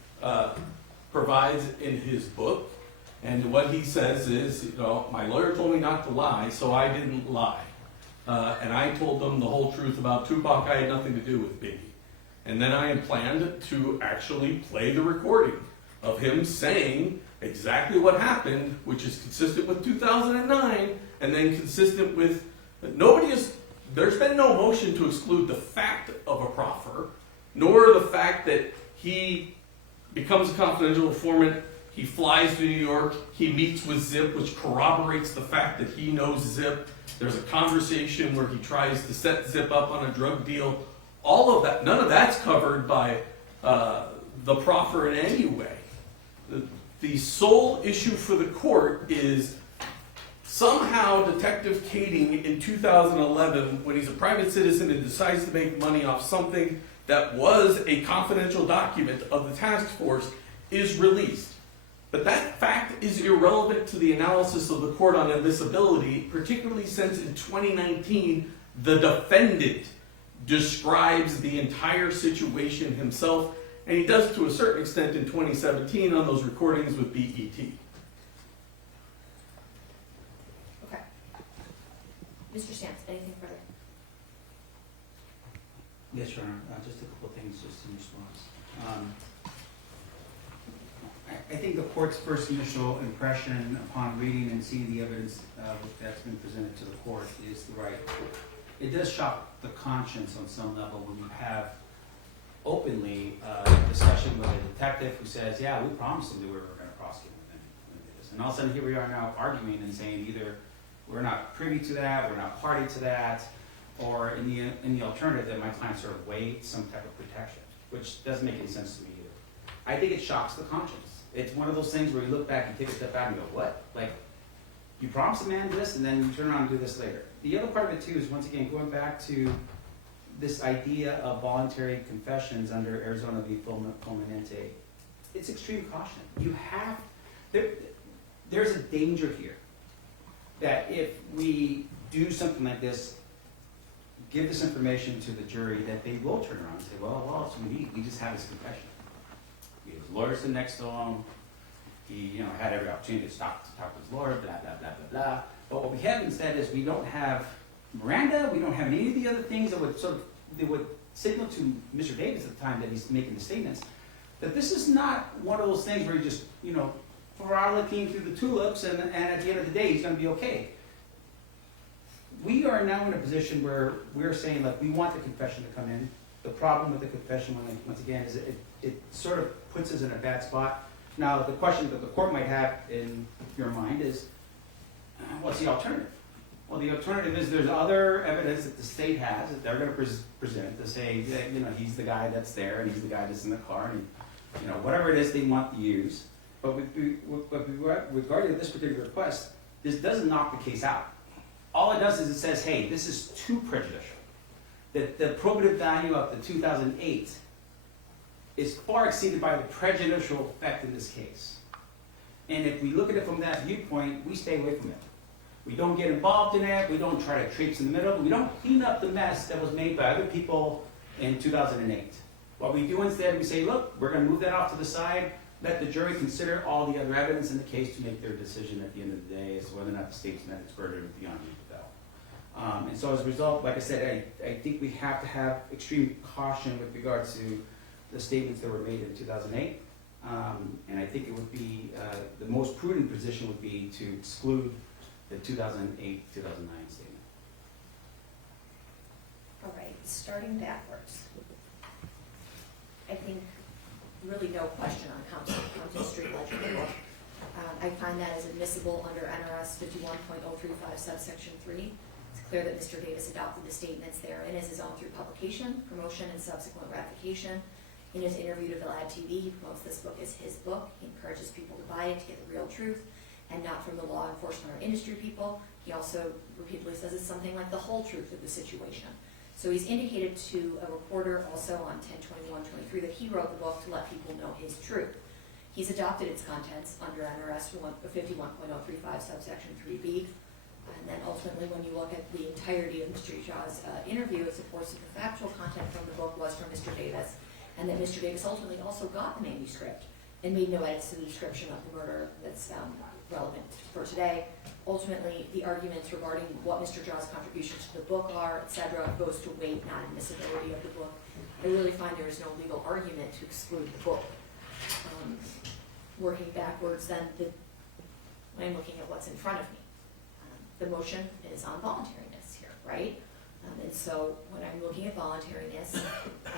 provides in his book. And what he says is, you know, my lawyer told me not to lie, so I didn't lie. And I told them the whole truth about Tupac. I had nothing to do with Biggie. And then I planned to actually play the recording of him saying exactly what happened, which is consistent with 2009, and then consistent with, there's been no motion to exclude the fact of a proffer, nor the fact that he becomes a confidential informant, he flies to New York, he meets with Zip, which corroborates the fact that he knows Zip. There's a conversation where he tries to set Zip up on a drug deal. All of that, none of that's covered by the proffer in any way. The sole issue for the court is somehow Detective Kading in 2011, when he's a private citizen and decides to make money off something that was a confidential document of the task force, is released. But that fact is irrelevant to the analysis of the court on admissibility, particularly since in 2019, the defendant describes the entire situation himself, and he does to a certain extent in 2017 on those recordings with BET. Okay. Mr. Sanft, anything further? Yes, Your Honor. Just a couple of things just in response. I think the court's first initial impression upon reading and seeing the evidence that's been presented to the court is the right. It does shock the conscience on some level when you have openly discussion with a detective who says, yeah, we promised him that we were going to prosecute him. And all of a sudden here we are now arguing and saying either we're not privy to that, we're not party to that, or in the alternative that my client sort of waived some type of protection, which doesn't make any sense to me either. I think it shocks the conscience. It's one of those things where you look back and take a step back and go, what? Like, you promised a man this and then you turn around and do this later. The other part of it too is, once again, going back to this idea of voluntary confessions under Arizona v. Fulminante. It's extreme caution. You have, there's a danger here that if we do something like this, give this information to the jury, that they will turn around and say, well, it's what we need. We just have his confession. His lawyer sitting next to him. He, had every opportunity to talk to his lawyer, blah, blah, blah, blah, blah. But what we have instead is we don't have Miranda, we don't have any of the other things that would signal to Mr. Davis at the time that he's making the statements, that this is not one of those things where you just, frolicking through the tulips and at the end of the day he's going to be okay. We are now in a position where we're saying, like, we want the confession to come in. The problem with the confession, once again, is it sort of puts us in a bad spot. Now, the question that the court might have in your mind is, what's the alternative? Well, the alternative is there's other evidence that the state has that they're going to present to say that, he's the guy that's there and he's the guy that's in the car and, whatever it is they want to use. But with regard to this particular request, this doesn't knock the case out. All it does is it says, hey, this is too prejudicial. That the probative value of the 2008 is far exceeded by the prejudicial effect in this case. And if we look at it from that viewpoint, we stay away from it. We don't get involved in it. We don't try to traipse in the middle. We don't clean up the mess that was made by other people in 2008. What we do instead, we say, look, we're going to move that off to the side. Let the jury consider all the other evidence in the case to make their decision at the end of the day as to whether or not the state's met its burden with the unreasonable doubt. And so as a result, like I said, I think we have to have extreme caution with regards to the statements that were made in 2008. And I think it would be, the most prudent position would be to exclude the 2008-2009 statement. All right, starting backwards. I think really no question on Council Street Ledger book. I find that as admissible under NRS 51.035 subsection 3. It's clear that Mr. Davis adopted the statements therein as his own through publication, promotion, and subsequent ratification. In his interview to Vlad TV, he promotes this book as his book. He encourages people to buy it to get the real truth and not from the law enforcement or industry people. He also repeatedly says it's something like the whole truth of the situation. So he's indicated to a reporter also on 10/21/23 that he wrote the book to let people know his truth. He's adopted its contents under NRS 51.035 subsection 3B. And then ultimately, when you look at the entirety of Mr. Jaw's interview, it supports that the factual content from the book was from Mr. Davis, and that Mr. Davis ultimately also got the manuscript and made no edits to the description of the murder that's relevant for today. Ultimately, the arguments regarding what Mr. Jaw's contributions to the book are, etc., goes to weight, not admissibility of the book. I really find there is no legal argument to exclude the book. Working backwards, then, when I'm looking at what's in front of me, the motion is on voluntariness here, right? And so when I'm looking at voluntariness,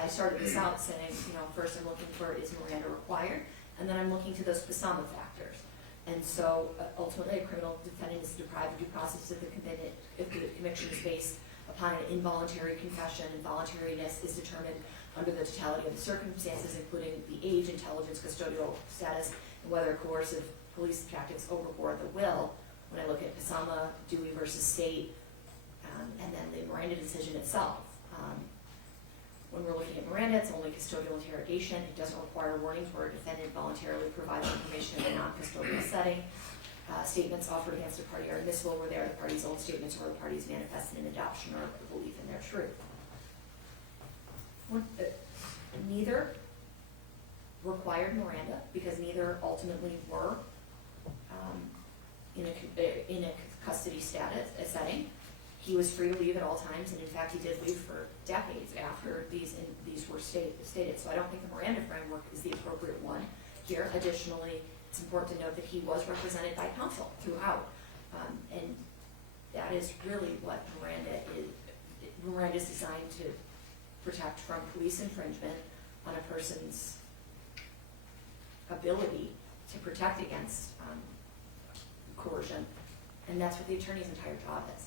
I started this out saying, first I'm looking for, is Miranda required? And then I'm looking to those PSAMA factors. And so ultimately, a criminal defendant is deprived of due process if the conviction is based upon an involuntary confession, and voluntariness is determined under the totality of the circumstances, including the age, intelligence, custodial status, and whether coercive police tactics overboard the will. When I look at PSAMA, Dewey versus State, and then the Miranda decision itself. When we're looking at Miranda, it's only custodial interrogation. It doesn't require warnings where a defendant voluntarily provides information in a non-custodial setting. Statements offered against a party are admissible where they are the party's own statements or the party's manifested in adoption or a belief in their truth. Neither required Miranda, because neither ultimately were in a custody status setting. He was free to leave at all times, and in fact, he did leave for decades after these were stated. So I don't think the Miranda framework is the appropriate one here. Additionally, it's important to note that he was represented by counsel throughout, and that is really what Miranda is. Miranda is designed to protect from police infringement on a person's ability to protect against coercion, and that's what the attorney's entire job is.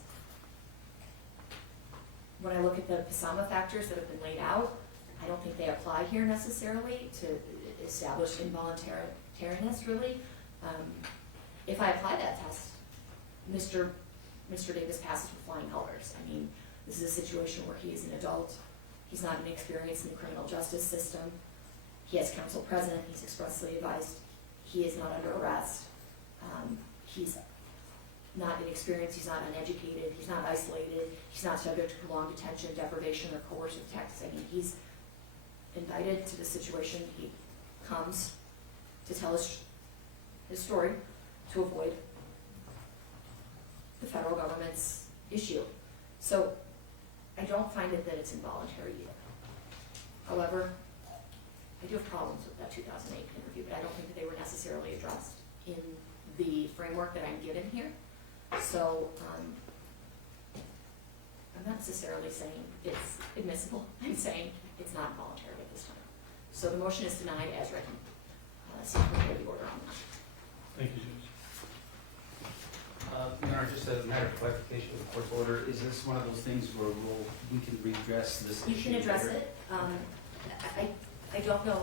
When I look at the PSAMA factors that have been laid out, I don't think they apply here necessarily to establish involuntariness, really. If I apply that test, Mr. Davis passes with flying colors. I mean, this is a situation where he is an adult. He's not inexperienced in the criminal justice system. He has counsel present. He's expressly advised he is not under arrest. He's not inexperienced, he's not uneducated, he's not isolated, he's not subject to prolonged detention, deprivation, or coercive texts. I mean, he's indicted to the situation. He comes to tell his story to avoid the federal government's issue. So I don't find it that it's involuntary either. However, I do have problems with that 2008 interview, but I don't think that they were necessarily addressed in the framework that I'm given here. So I'm not necessarily saying it's admissible. I'm saying it's not voluntary at this time. So the motion is denied as written. So you can the order on that. Thank you, Judge. Your Honor, just a matter of clarification of the court's order, is this one of those things where we can redress this issue? You can address later? it. I don't know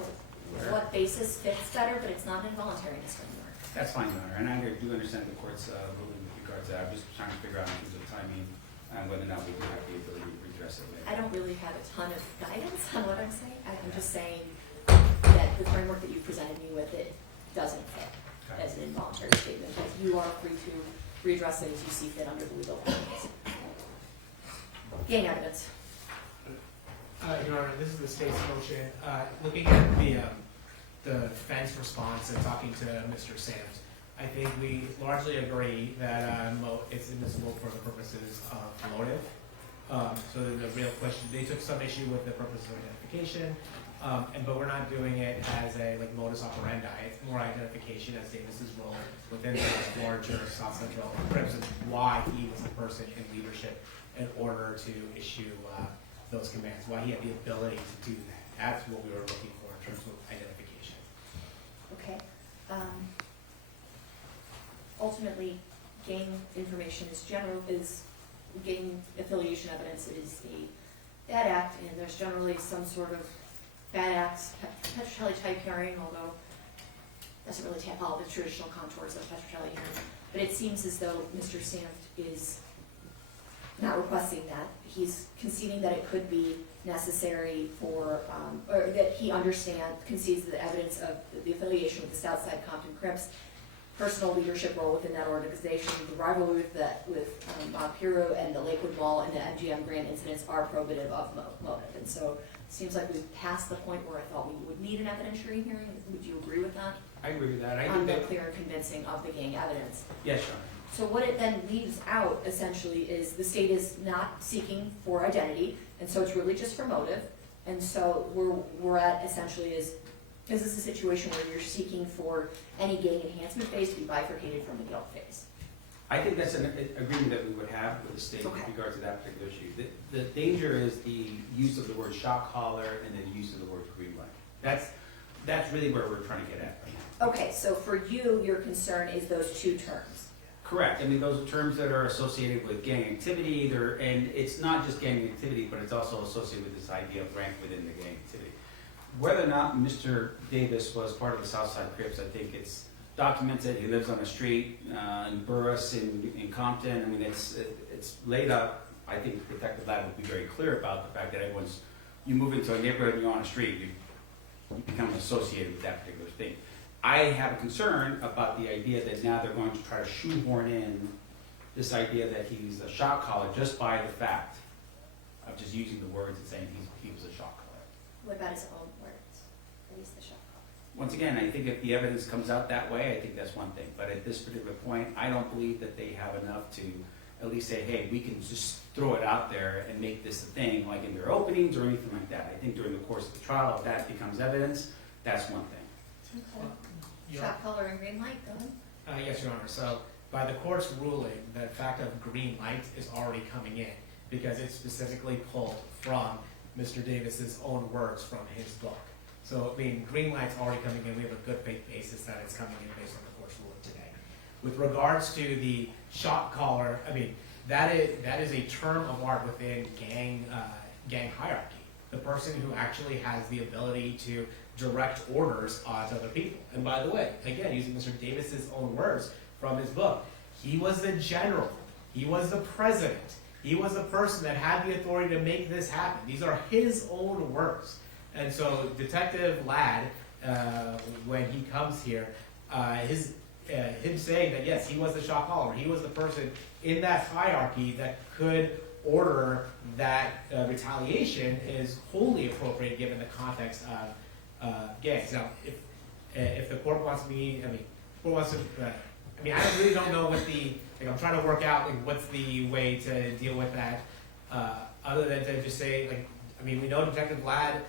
what basis fits better, but it's not involuntariness framework. That's fine, Your Honor, and I do understand the court's ruling with regards to that. I'm just trying to figure out in terms of timing and whether or not we can have the ability to redress it later. I don't really have a ton of guidance on what I'm saying. I'm just saying that the framework that you presented me with, it doesn't fit as an involuntary statement, but you are free to redress it as you see fit under the legal guidance. Gang evidence. Your Honor, this is the state's motion. Looking at the defense response and talking to Mr. Sanft, I think we largely agree that it's admissible for the purposes of motive. So the real question, they took some issue with the purpose of identification, but we're not doing it as a modus operandi. It's more identification as Davis's role within the larger South Central Crips and why he was the person in leadership in order to issue those commands, why he had the ability to do that. That's what we were looking for in terms of identification. Okay. Ultimately, gang information is gang affiliation evidence is a bad act, and there's generally some sort of bad acts, Petrocelli type hearing, although it doesn't really tap all the traditional contours of Petrocelli hearing. But it seems as though Mr. Sanft is not requesting that. He's conceding that it could be necessary for, or that he concedes the evidence of the affiliation with the Southside Compton Crips personal leadership role within that organization. The rivalry with Piro and the Lakewood Mall and the MGM Grand incidents are probative of motive. And so it seems like we've passed the point where I thought we would need an evidentiary hearing. Would you agree with that? I agree with that. I On think the that, clear and convincing of the gang evidence. yes, Sean. So what it then leaves out essentially is the state is not seeking for identity, and so it's really just for motive. And so we're at essentially is this a situation where you're seeking for any gang enhancement phase to be bifurcated from the guilt phase? I think that's an agreement that we would have with the state with Okay. regard to that particular issue. The danger is the use of the word shock collar and then use of the word green light. That's really where we're trying to get at right now. Okay, so for you, your concern is those two terms. Correct. I mean, those are terms that are associated with gang activity, and it's not just gang activity, but it's also associated with this idea of rank within the gang activity. Whether or not Mr. Davis was part of the Southside Crips, I think it's documented. He lives on a street in Burris, in Compton. I mean, it's laid out. I think the Detective Lab would be very clear about the fact that you move into a neighborhood and you're on a street, you become associated with that particular thing. I have a concern about the idea that now they're going to try to shoehorn in this idea that he's a shock collar just by the fact of just using the words and saying he was a shock collar. What about his own words? That he's the shock collar. Once again, I think if the evidence comes out that way, I think that's one thing. But at this particular point, I don't believe that they have enough to at least say, hey, we can just throw it out there and make this a thing, like in their openings or anything like that. I think during the course of the trial, if that becomes evidence, that's one thing. Okay. Your- Shock collar and green light, go ahead. Yes, Your Honor. So by the court's ruling, the fact of green light is already coming in because it's specifically pulled from Mr. Davis's own words from his book. So, I mean, green light's already coming in. We have a good faith basis that it's coming in based on the court's ruling today. With regards to the shock collar, I mean, that is a term of art within gang hierarchy. The person who actually has the ability to direct orders to other people. And by the way, again, using Mr. Davis's own words from his book, he was the general, he was the president, he was the person that had the authority to make this happen. These are his own words. And so Detective Ladd, when he comes here, him saying that yes, he was the shock collar, he was the person in that hierarchy that could order that retaliation is wholly appropriate given the context of gangs. Now, if the court wants me, I really don't know what I'm trying to work out what's the way to deal with that, other than to just say, we know Detective Ladd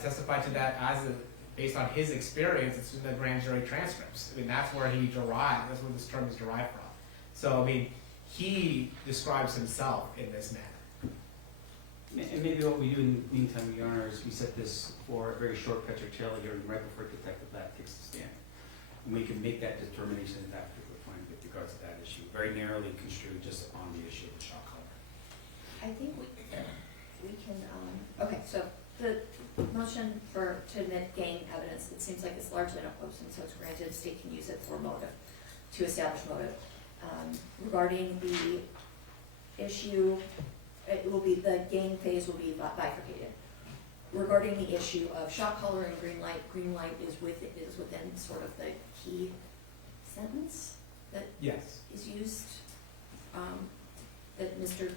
testified to that based on his experience. It's in the grand jury transcripts. that's where that's where this term is derived from. So, he describes himself in this manner. And maybe what we do in the meantime, Your Honor, is we set this for a very short Patrick Taylor hearing right before Detective Lab takes the stand. And we can make that determination at that particular point with regards to that issue, very narrowly construed just on the issue of the shock collar. I think we can, okay, so the motion to admit gang evidence, it seems like it's largely unopposed, and so it's granted, the state can use it for motive, to establish motive. Regarding the issue, the gang phase will be bifurcated. Regarding the issue of shock collar and green light is within sort of the key sentence that Yes. is used, that Mr.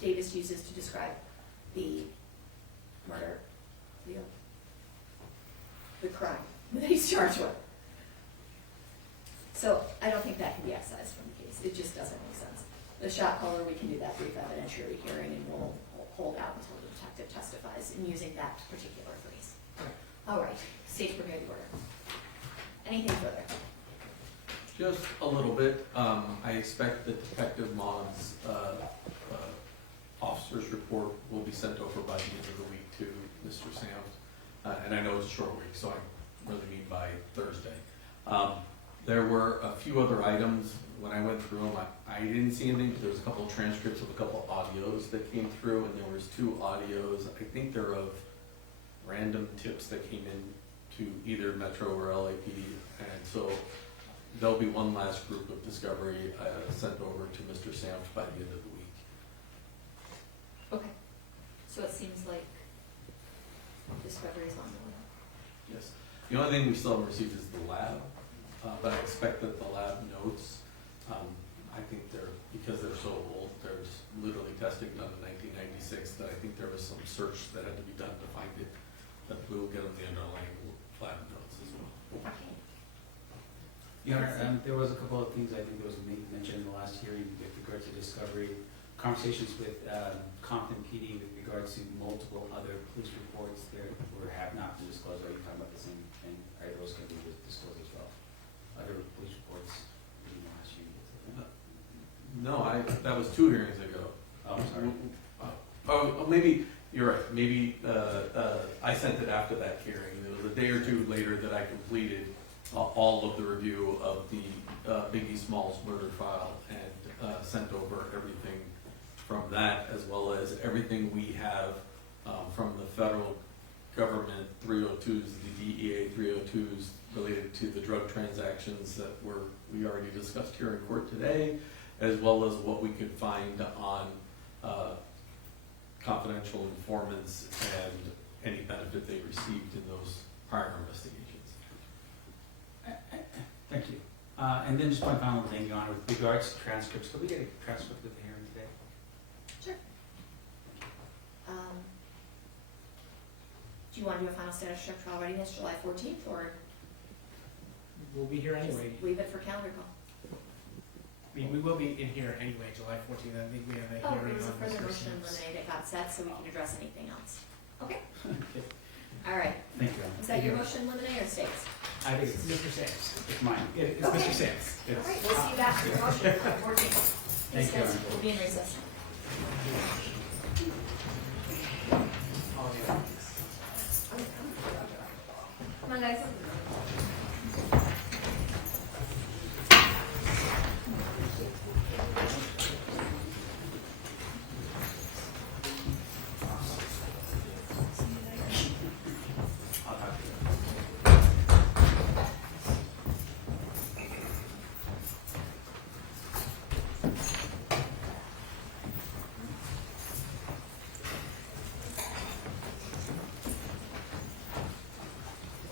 Davis uses to describe the murder, the crime that he's charged with. So I don't think that can be excised from the case. It just doesn't make sense. The shock collar, we can do that brief evidentiary hearing, and we'll hold out until the detective testifies in using that particular phrase. All right, state's prepared to order. Anything further? Just a little bit. I expect that Detective Maugham's officer's report will be sent over by the end of the week to Mr. Sanft. And I know it's a short week, so I really mean by Thursday. There were a few other items. When I went through them, I didn't see anything, but there was a couple of transcripts of a couple of audios that came through, and there was 2 audios. I think they're of random tips that came in to either Metro or LAPD, and so there'll be one last group of discovery sent over to Mr. Sanft by the end of the week. Okay. So it seems like discovery is on the way. Yes. The only thing we still haven't received is the lab. but I expect that the lab notes, I think because they're so old, there's literally testing done in 1996, that I think there was some search that had to be done to find it, but we will get them the underlying lab notes as well. Okay. Your Honor, there was a couple of things I think that was mentioned in the last hearing with regard to discovery, conversations with Compton PD with regards to multiple other police reports that have not been disclosed. Are you talking about the same thing? Are those going to be disclosed as well? Other police reports in the last year? No, that was 2 hearings ago. Oh, I'm sorry. Oh, maybe, you're right, maybe I sent it after that hearing. It was a day or 2 later that I completed all of the review of the Biggie Smalls murder file and sent over everything from that, as well as everything we have from the federal government 302s, the DEA 302s related to the drug transactions that we already discussed here in court today, as well as what we could find on confidential informants and any benefit they received in those prior investigations. Thank you. And then just one final thing, Your Honor, with regards to transcripts, could we get a transcript of the hearing today? Sure. Do you want to do a final status check trial readiness July 14th, or We'll be here just anyway. leave it for calendar call? I mean, we will be in here anyway, July 14th. I think we have a Oh, hearing there was a on further Mr. motion Sanft's. eliminated, it got set, so we can address anything else. Okay, Okay. all right. Thank you, Your Honor. Is that your motion eliminate or stays? I think It's Mr. Sanft's. it's mine. It's Okay. Mr. Sanft's. All right, we'll see you back for your motion on 14th. Thank you, Thanks, guys. Aaron. We'll be in recess. Oh, yeah. Come on, guys.